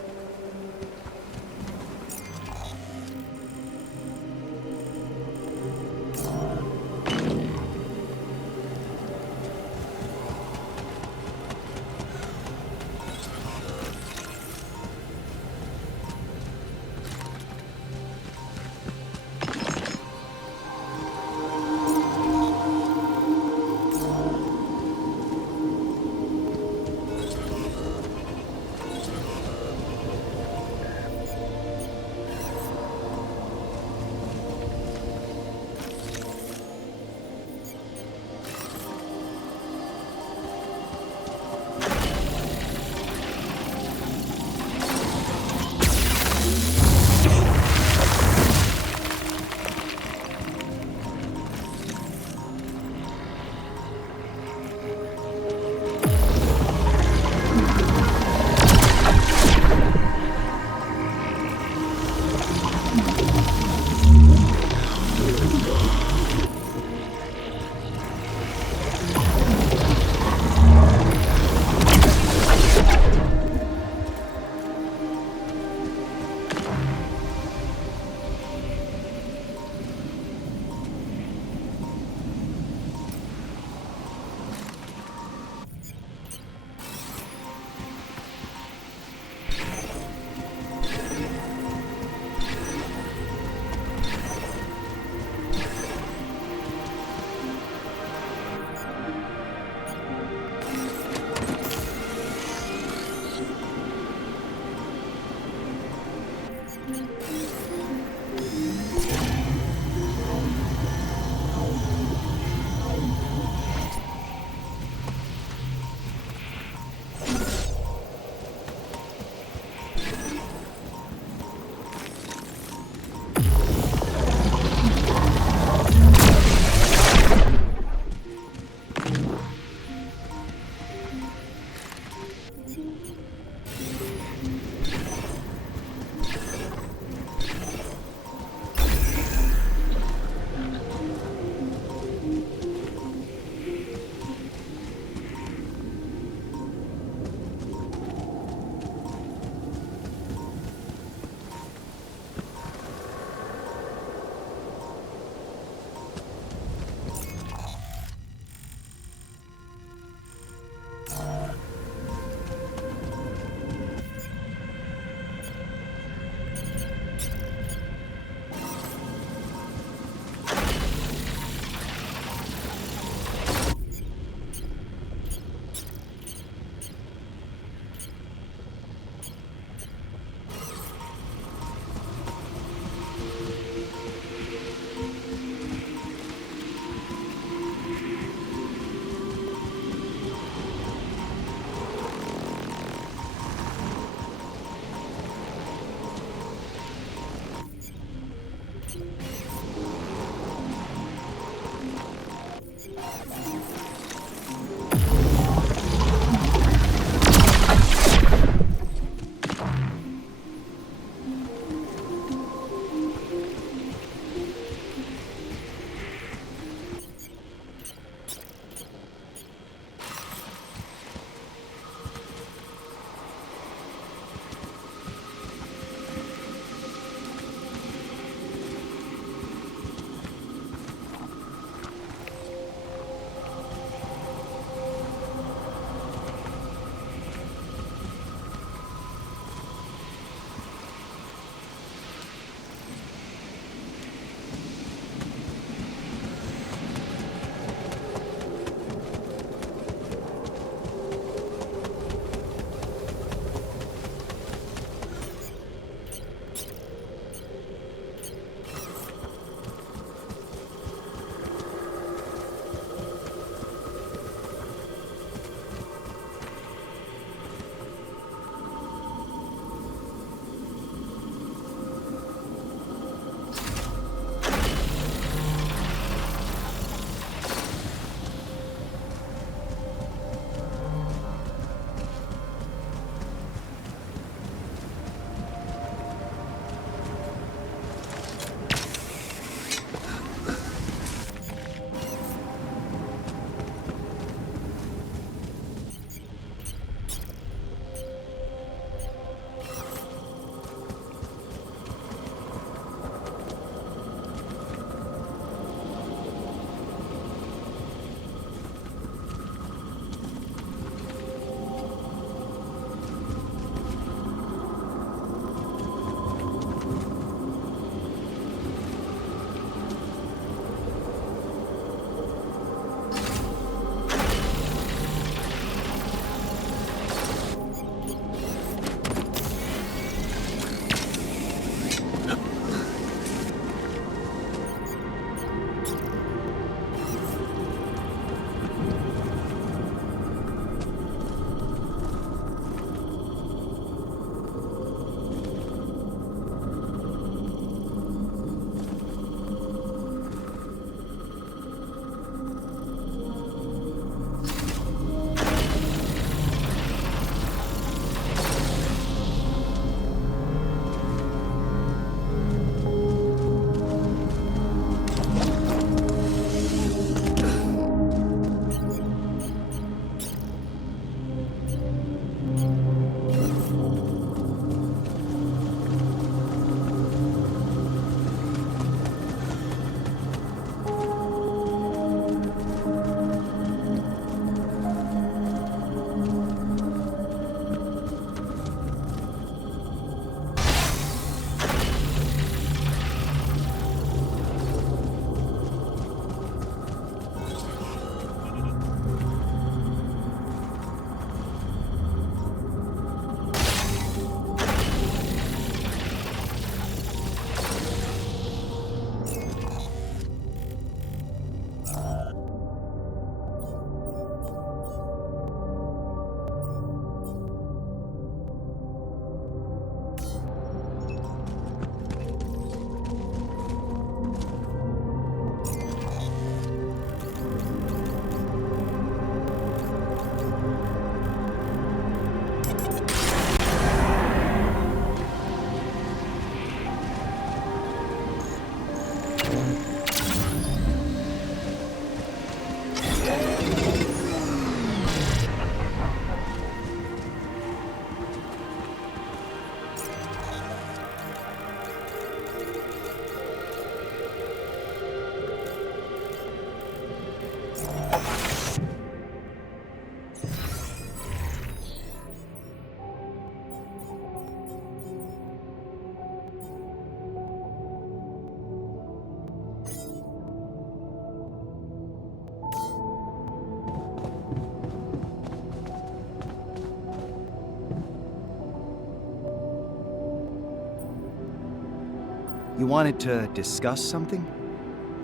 You wanted to discuss something?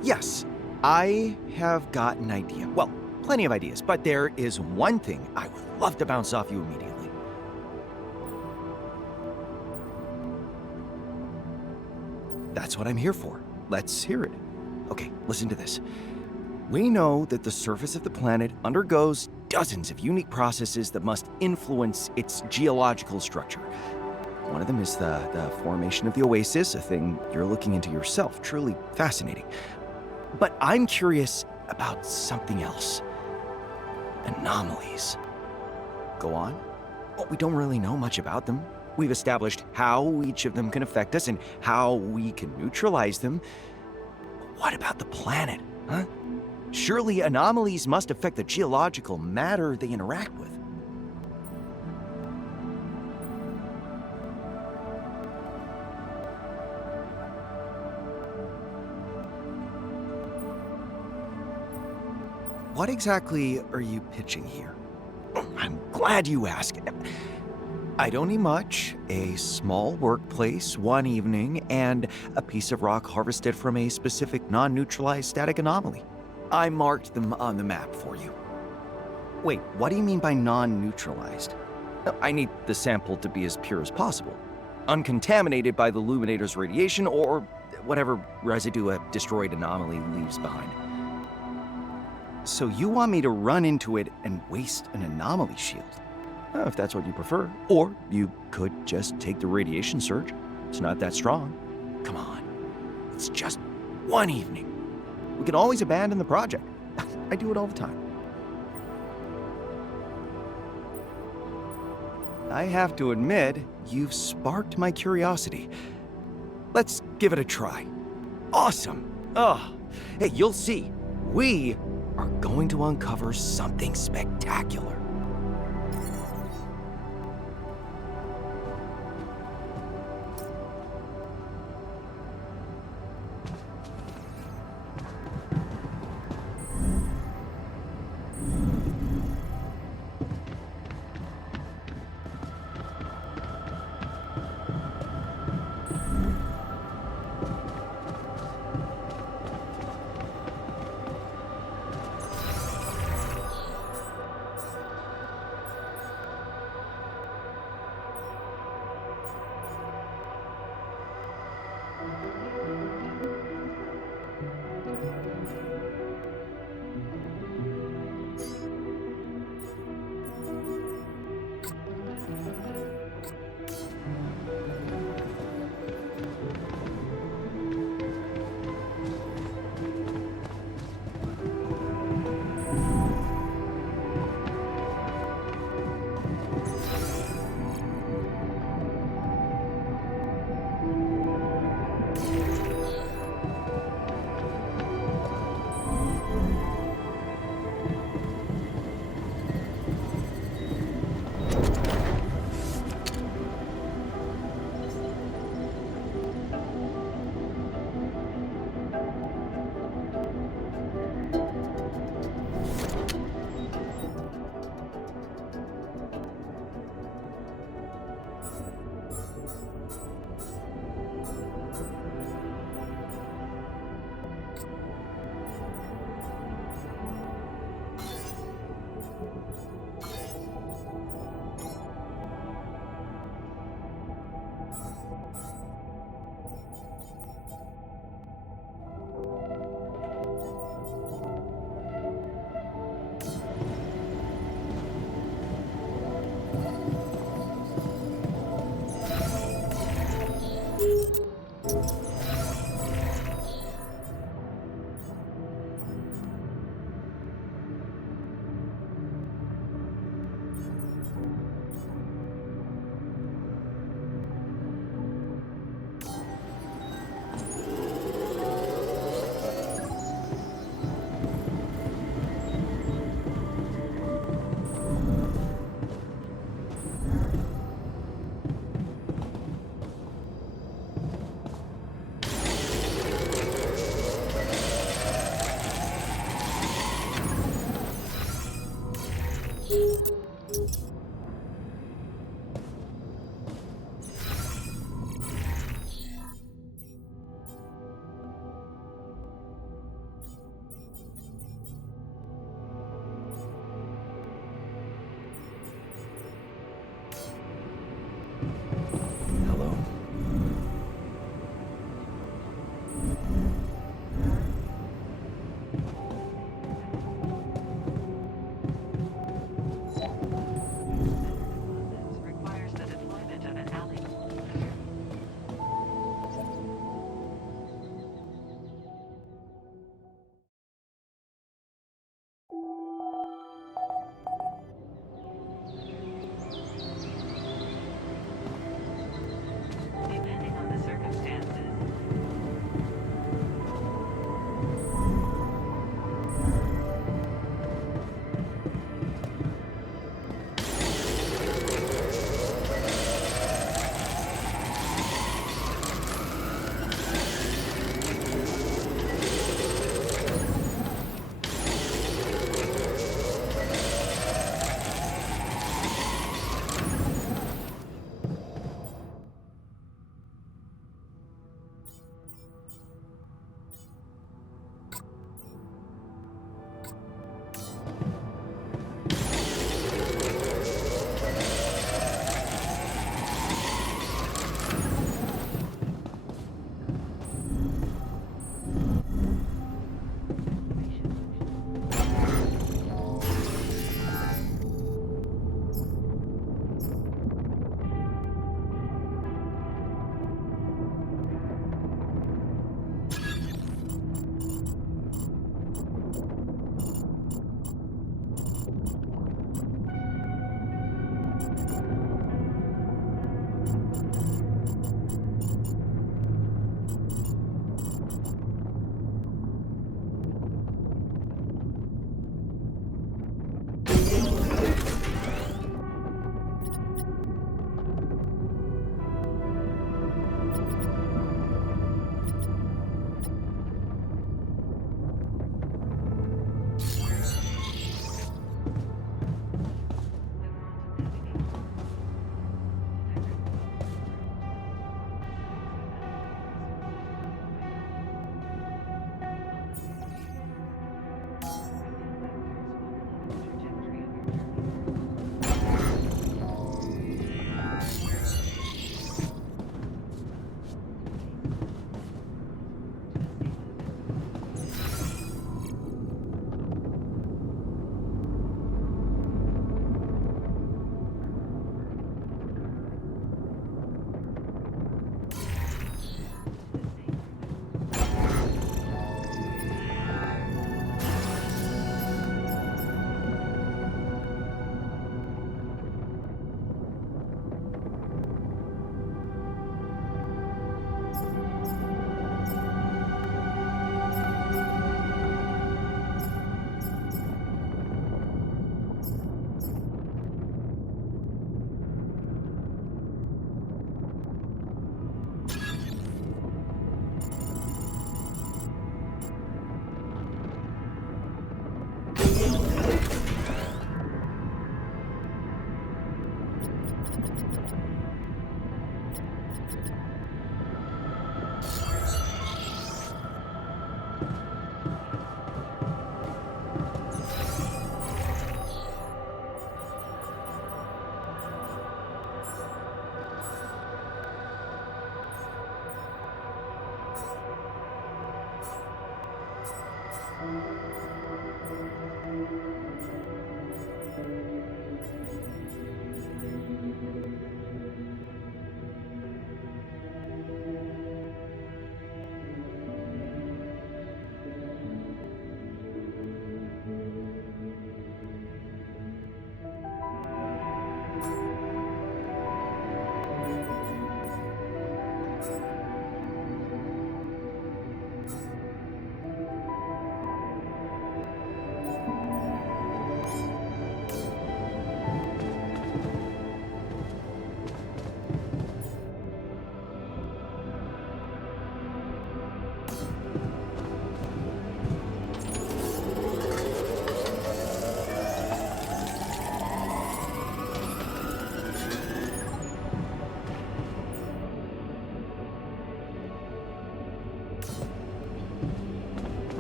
Yes, I have got an idea. Well, plenty of ideas, but there is one thing I would love to bounce off you immediately. That's what I'm here for. Let's hear it. Okay, listen to this. We know that the surface of the planet undergoes dozens of unique processes that must influence its geological structure. One of them is the formation of the Oasis, a thing you're looking into yourself. Truly fascinating. But I'm curious about something else. Anomalies. Go on. Well, we don't really know much about them. We've established how each of them can affect us and how we can neutralize them. But what about the planet, huh? Surely anomalies must affect the geological matter they interact with. What exactly are you pitching here? I'm glad you asked. I don't need much. A small workplace, one evening, and a piece of rock harvested from a specific non-neutralized static anomaly. I marked them on the map for you. Wait, what do you mean by non-neutralized? I need the sample to be as pure as possible. Uncontaminated by the illuminator's radiation or whatever residue a destroyed anomaly leaves behind. So you want me to run into it and waste an anomaly shield? If that's what you prefer. Or you could just take the radiation surge. It's not that strong. Come on. It's just one evening. We can always abandon the project. I do it all the time. I have to admit, you've sparked my curiosity. Let's give it a try. Awesome. Hey, you'll see. We are going to uncover something spectacular.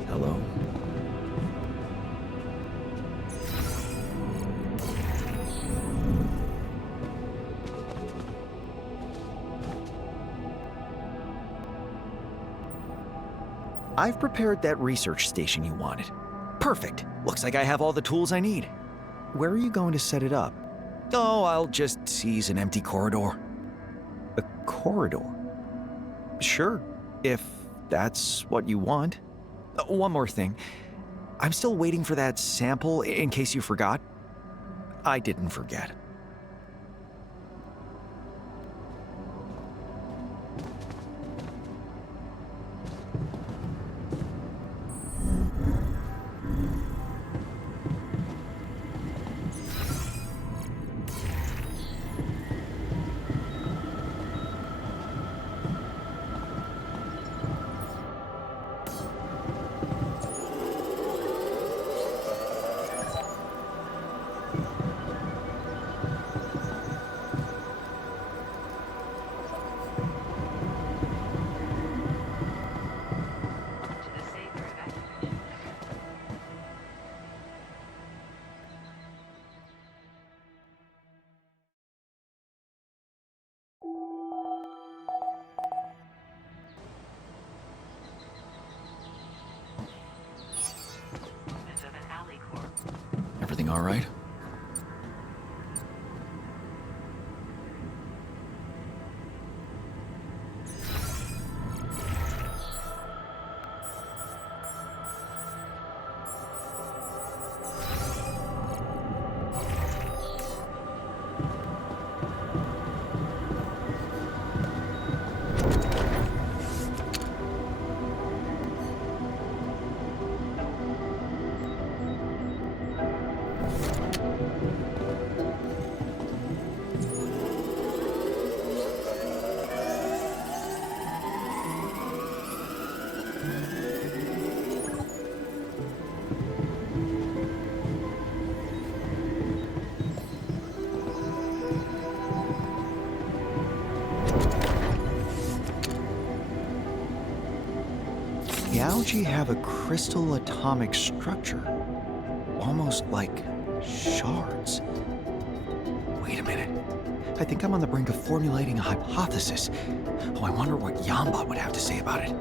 Hello? I've prepared that research station you wanted. Perfect. Looks like I have all the tools I need. Where are you going to set it up? Oh, I'll just seize an empty corridor. A corridor? Sure, if that's what you want. One more thing. I'm still waiting for that sample in case you forgot. I didn't forget. Everything all right? The algae have a crystal atomic structure, almost like shards. Wait a minute. I think I'm on the brink of formulating a hypothesis. Oh, I wonder what Yambot would have to say about it.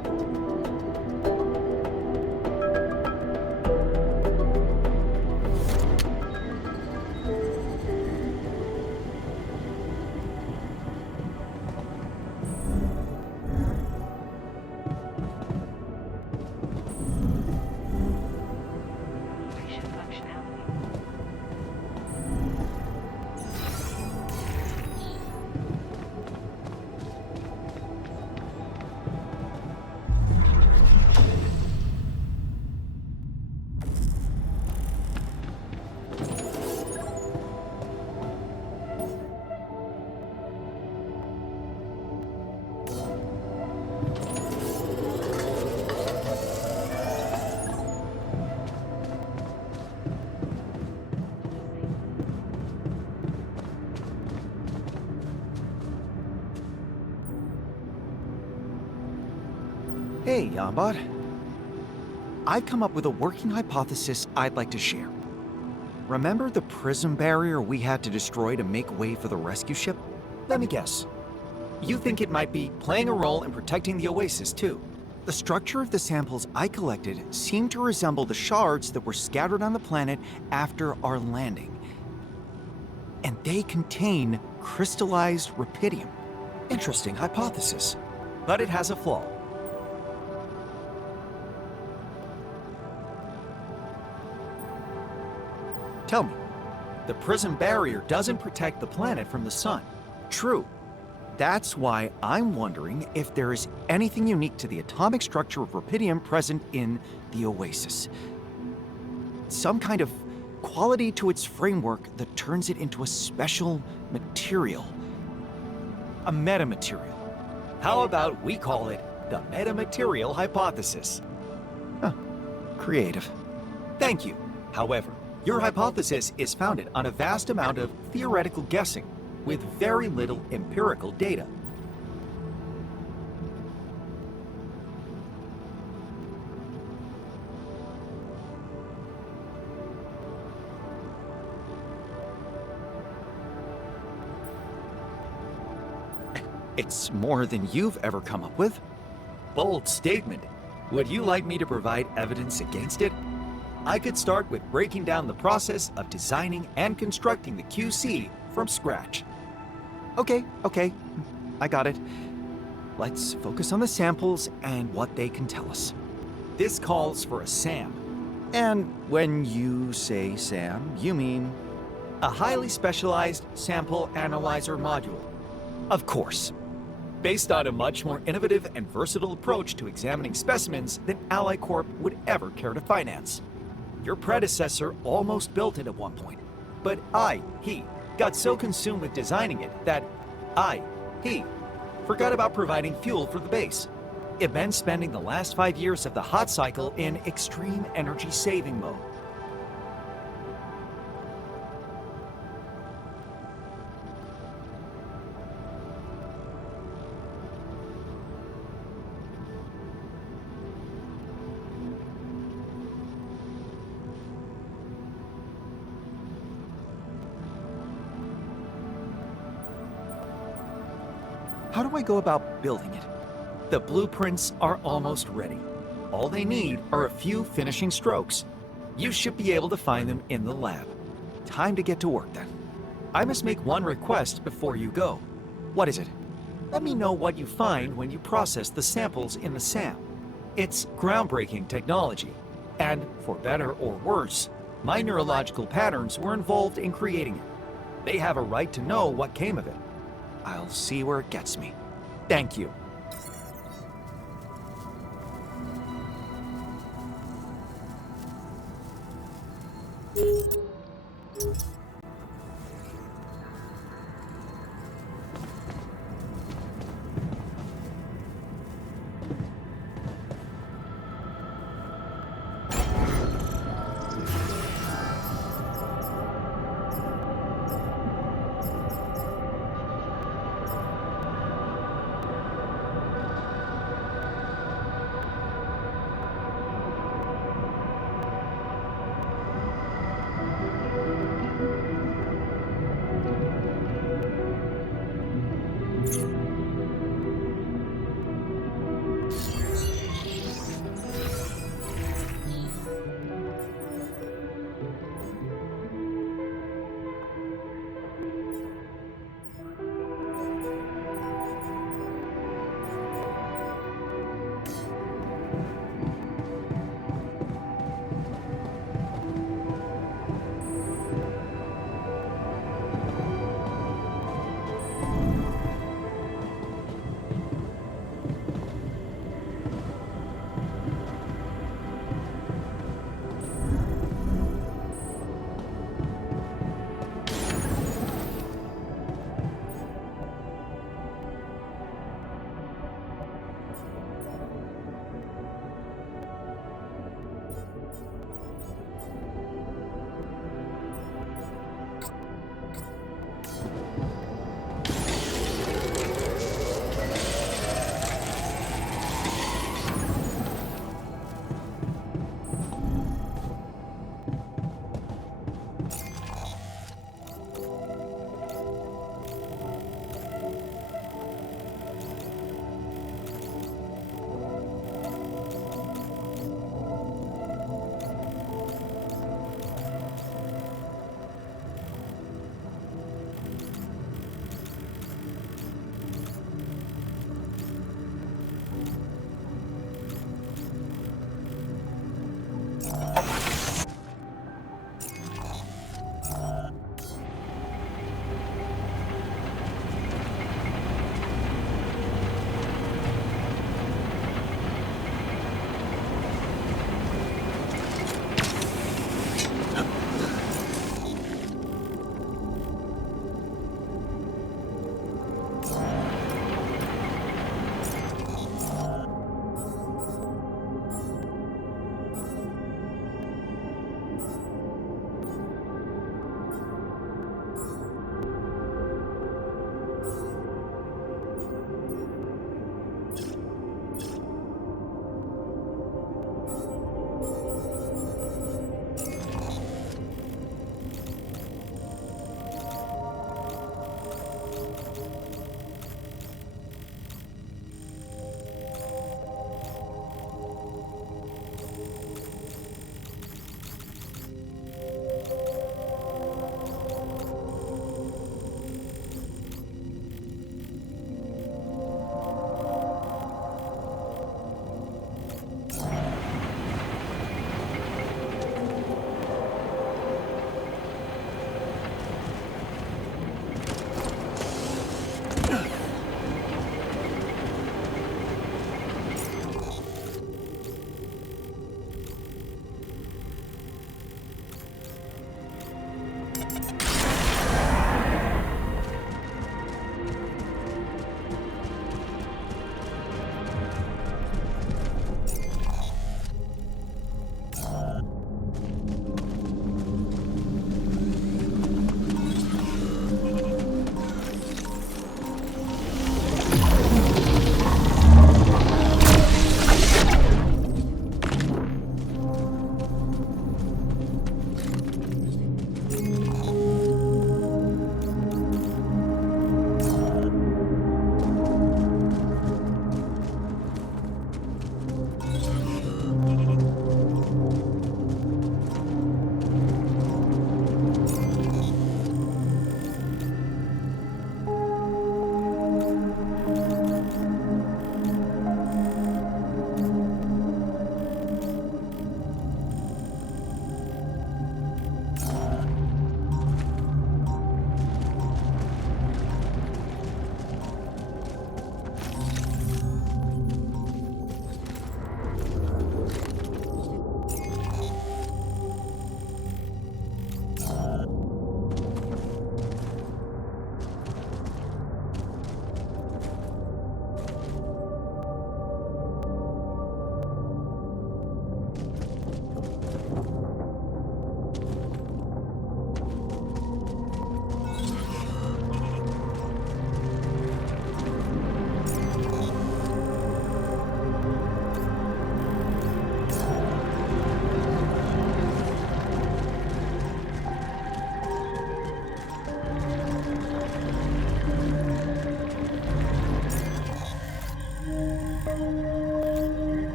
Hey, Yambot. I've come up with a working hypothesis I'd like to share. Remember the prism barrier we had to destroy to make way for the rescue ship? Let me guess. You think it might be playing a role in protecting the Oasis, too? The structure of the samples I collected seemed to resemble the shards that were scattered on the planet after our landing. And they contain crystallized rubidium. Interesting hypothesis, but it has a flaw. Tell me, the prism barrier doesn't protect the planet from the sun. True. That's why I'm wondering if there is anything unique to the atomic structure of rubidium present in the Oasis. Some kind of quality to its framework that turns it into a special material. A metamaterial. How about we call it the metamaterial hypothesis? Huh. Creative. Thank you. However, your hypothesis is founded on a vast amount of theoretical guessing with very little empirical data. It's more than you've ever come up with. Bold statement. Would you like me to provide evidence against it? I could start with breaking down the process of designing and constructing the QC from scratch. Okay. I got it. Let's focus on the samples and what they can tell us. This calls for a SAM, And when you say SAM, you mean... a highly specialized sample analyzer module. Of course. Based on a much more innovative and versatile approach to examining specimens than Ally Corp would ever care to finance. Your predecessor almost built it at one point, but he got so consumed with designing it that he forgot about providing fuel for the base. It meant spending the last 5 years of the hot cycle in extreme energy saving mode. How do I go about building it? The blueprints are almost ready. All they need are a few finishing strokes. You should be able to find them in the lab. Time to get to work then. I must make one request before you go. What is it? Let me know what you find when you process the samples in the SAM. It's groundbreaking technology, and for better or worse, my neurological patterns were involved in creating it. They have a right to know what came of it. I'll see where it gets me. Thank you.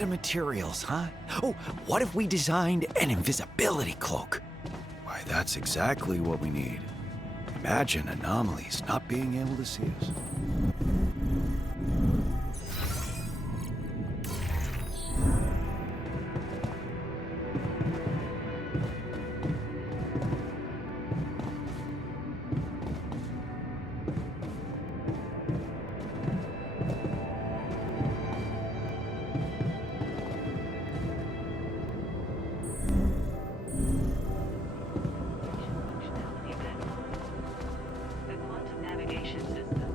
metamaterials, huh? Oh, what if we designed an invisibility cloak? Why, that's exactly what we need. Imagine anomalies not being able to see us. The quantum navigation system.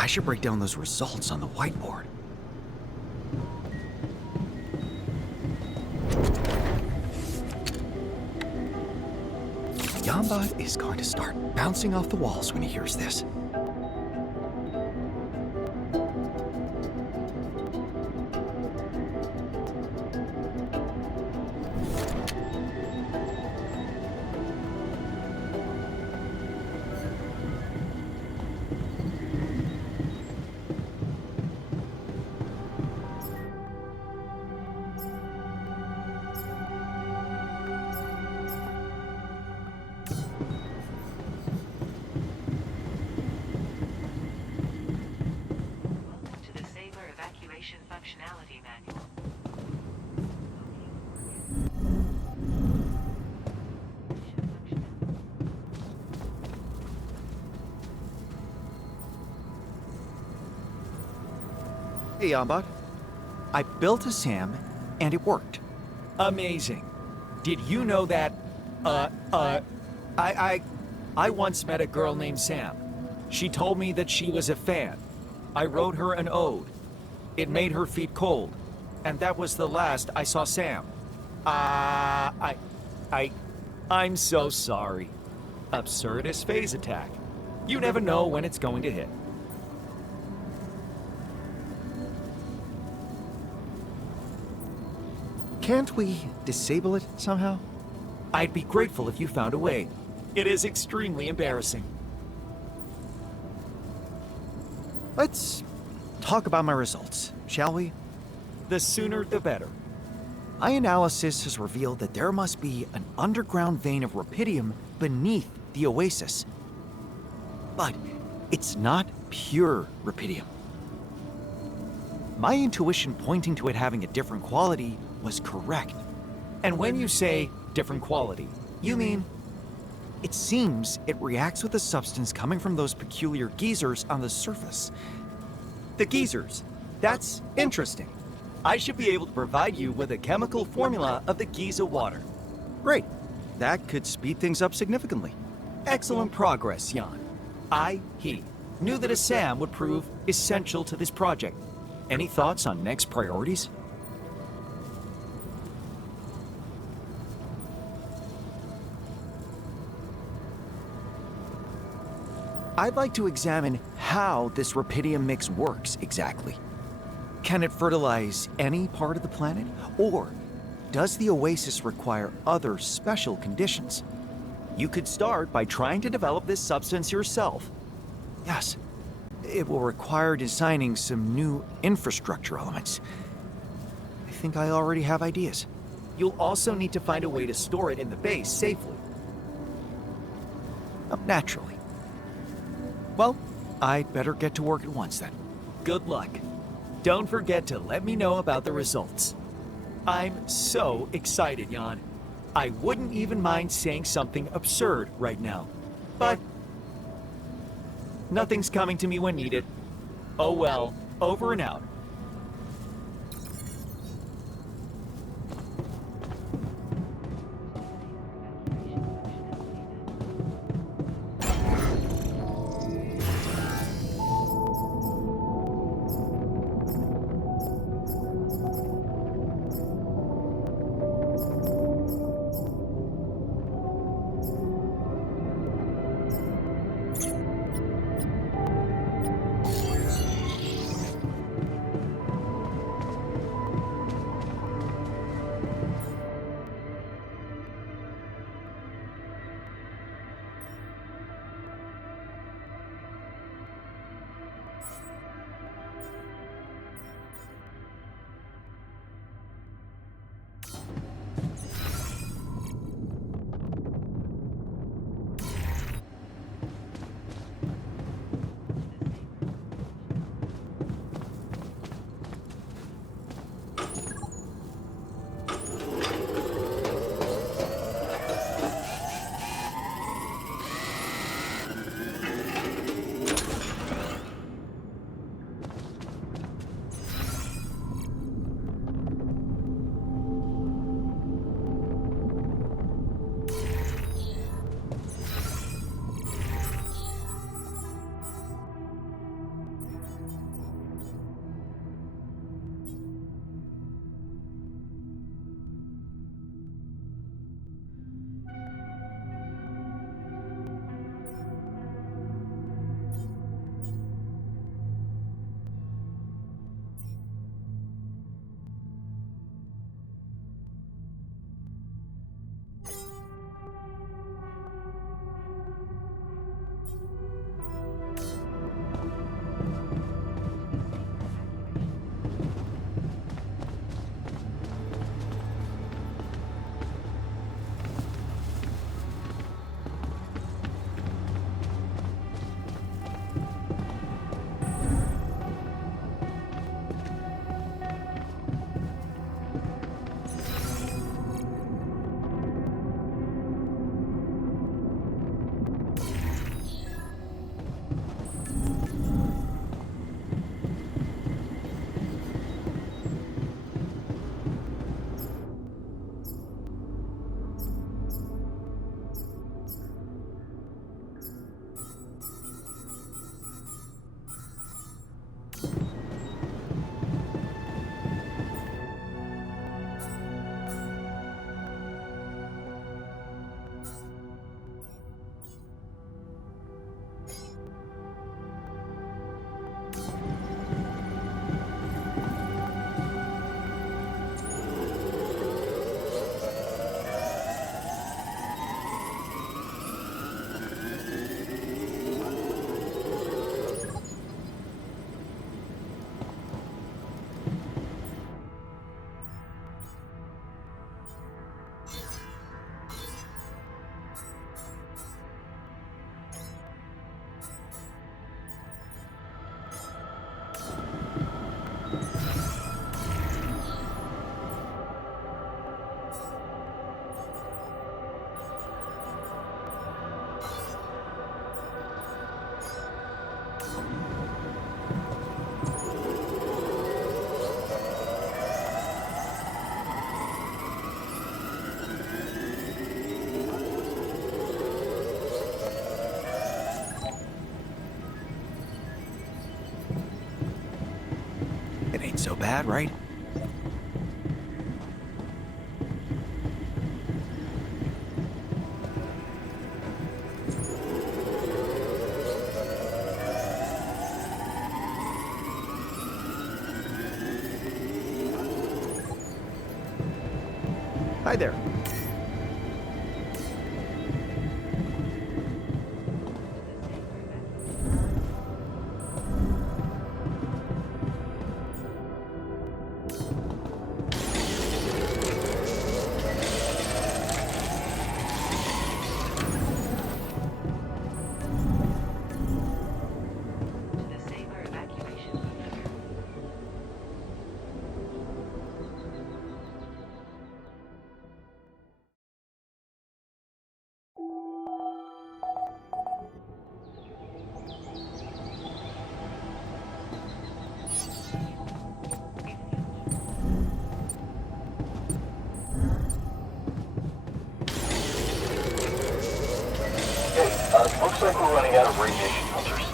I should break down those results on the whiteboard. Yamba is going to start bouncing off the walls when he hears this. functionality manual. Hey, Yombot. I built a SAM, and it worked. Amazing. Did you know that, I once met a girl named Sam. She told me that she was a fan. I wrote her an ode. It made her feet cold. And that was the last I saw Sam. I'm so sorry. Absurdist phase attack. You never know when it's going to hit. Can't we disable it somehow? I'd be grateful if you found a way. It is extremely embarrassing. Let's talk about my results, shall we? The sooner the better. My analysis has revealed that there must be an underground vein of rupidium beneath the Oasis. But it's not pure rupidium. My intuition pointing to it having a different quality was correct. And when you say different quality, you mean? It seems it reacts with the substance coming from those peculiar geysers on the surface. The geysers. That's interesting. I should be able to provide you with a chemical formula of the Giza water. Great. That could speed things up significantly. Excellent progress, Jan. He knew that a SAM would prove essential to this project. Any thoughts on next priorities? I'd like to examine how this rupidium mix works exactly. Can it fertilize any part of the planet? Or does the Oasis require other special conditions? You could start by trying to develop this substance yourself. Yes. It will require designing some new infrastructure elements. I think I already have ideas. You'll also need to find a way to store it in the base safely. Naturally. Well, I'd better get to work at once then. Good luck. Don't forget to let me know about the results. I'm so excited, Jan. I wouldn't even mind saying something absurd right now. But nothing's coming to me when needed. Oh well, over and out. Ain't so bad, right? Hi there. To the safer evacuation perimeter. Hey, looks like we're running out of radiation filters.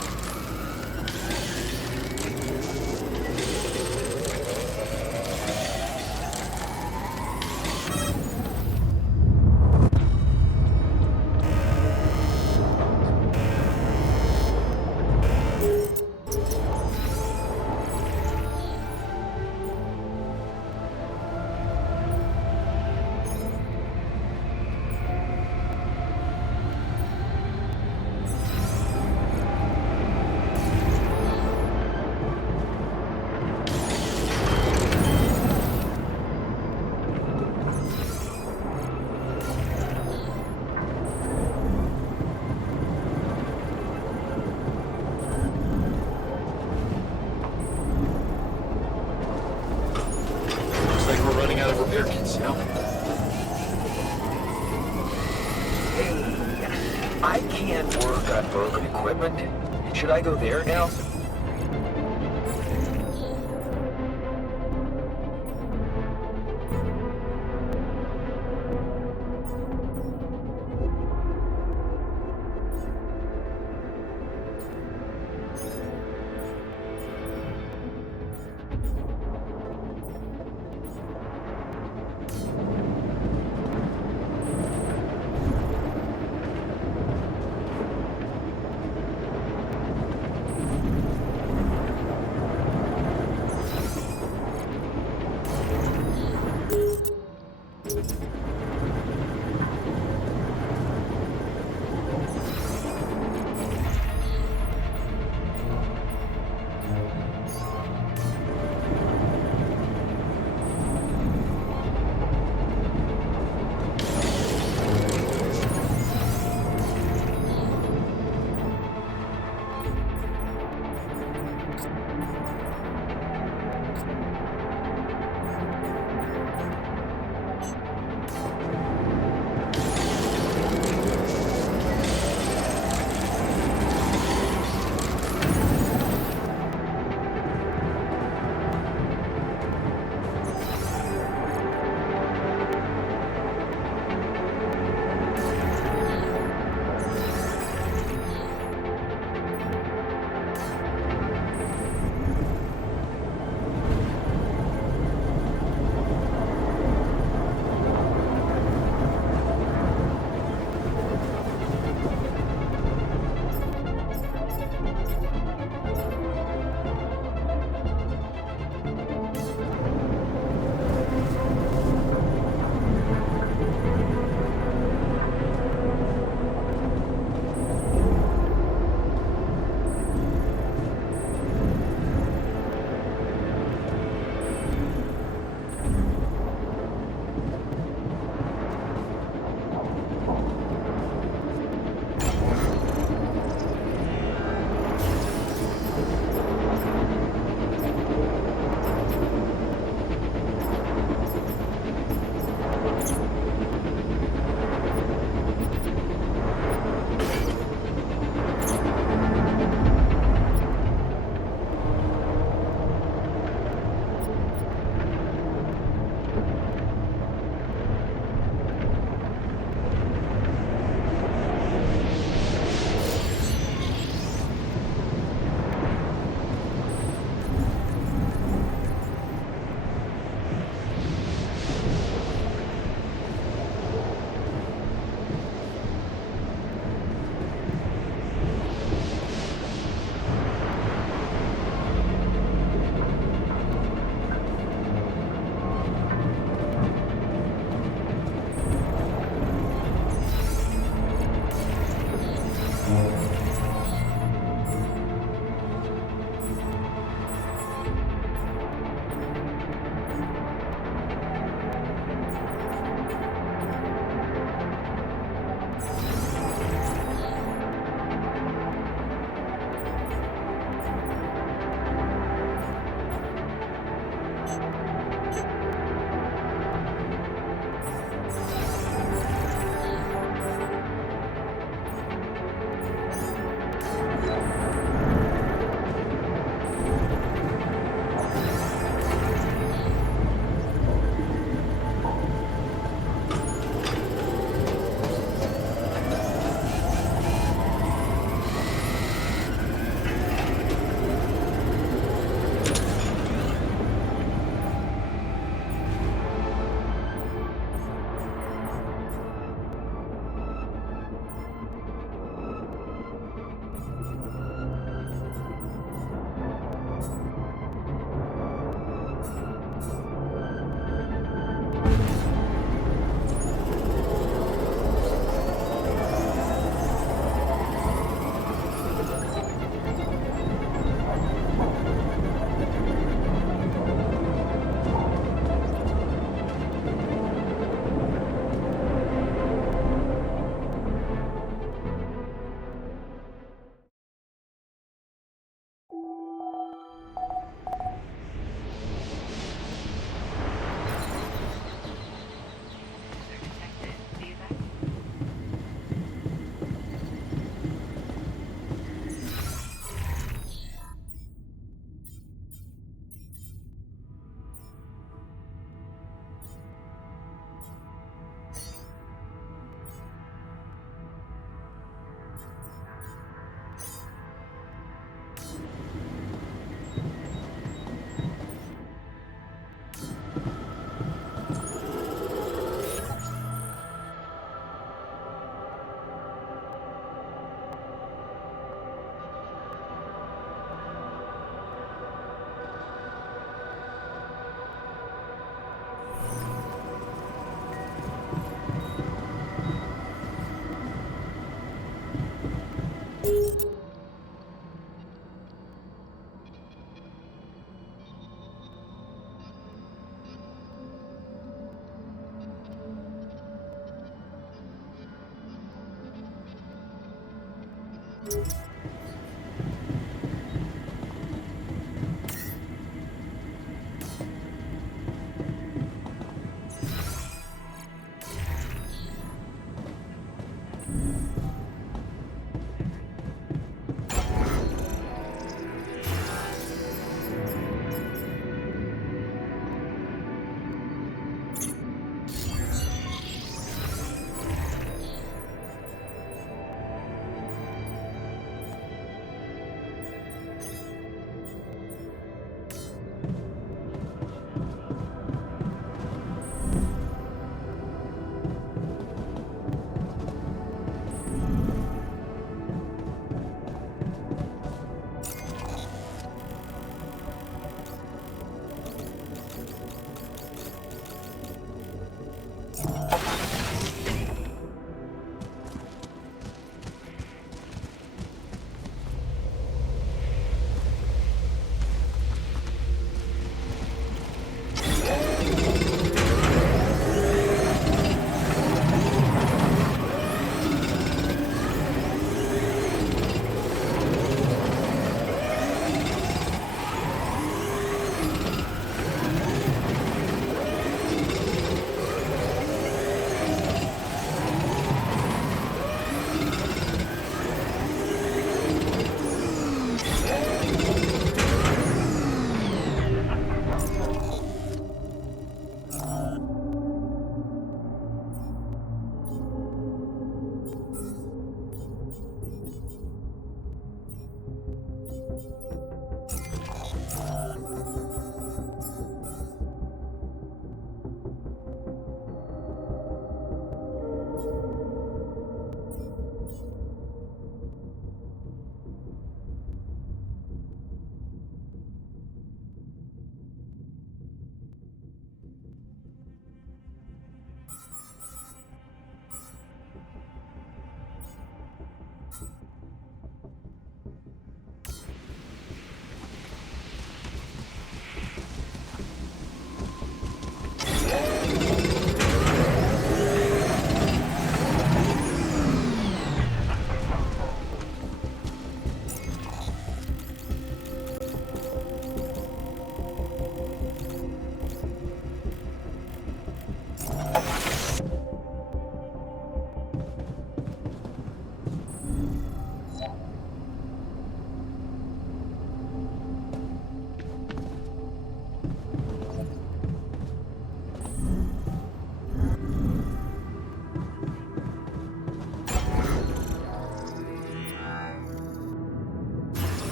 Looks like we're running out of repair kits, you know? Hey, I can't work on broken equipment. Should I go there now?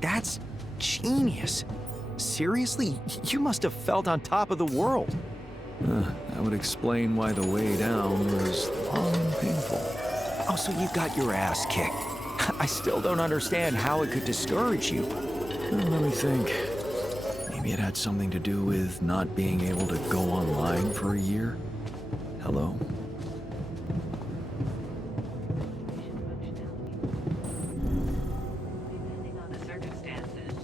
That's genius. Seriously, you must have felt on top of the world. That would explain why the way down was long and painful. Oh, so you got your ass kicked. I still don't understand how it could discourage you. Let me think. Maybe it had something to do with not being able to go online for a year? Hello? Depending on the circumstances.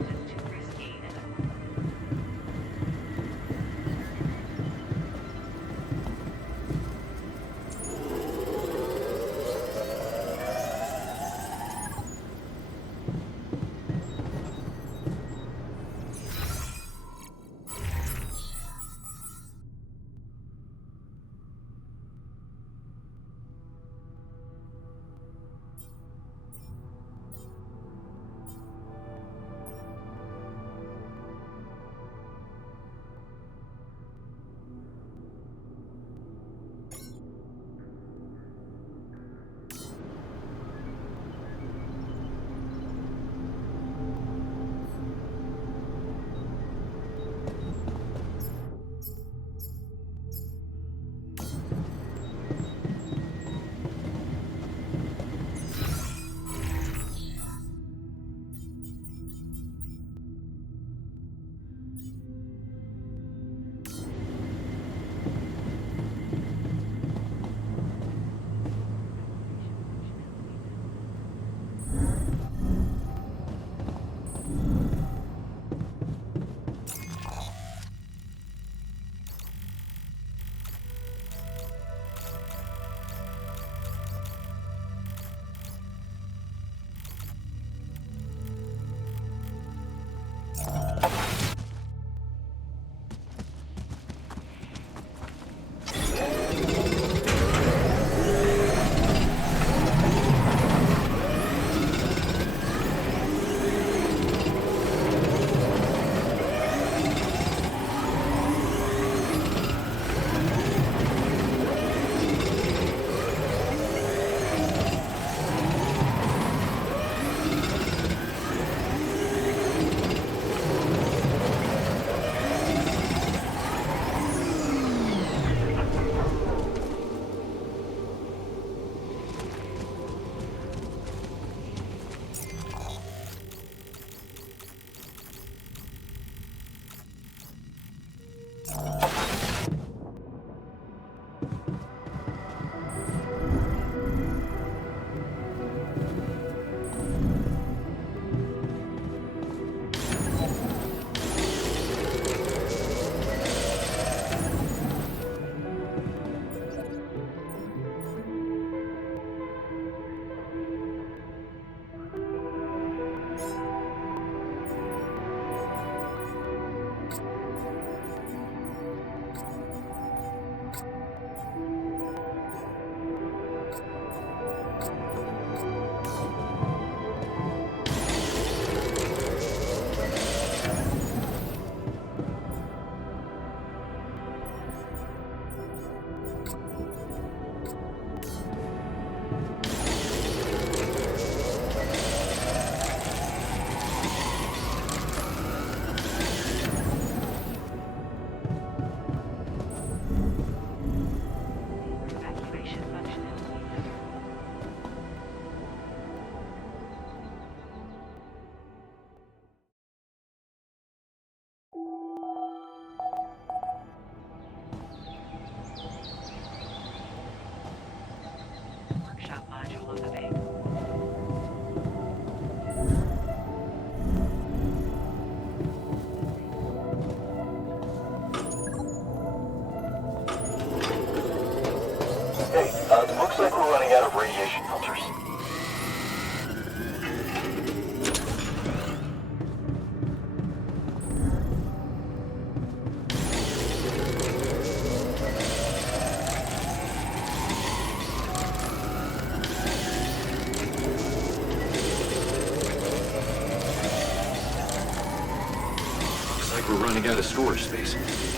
That's too risky. we're running out of storage space.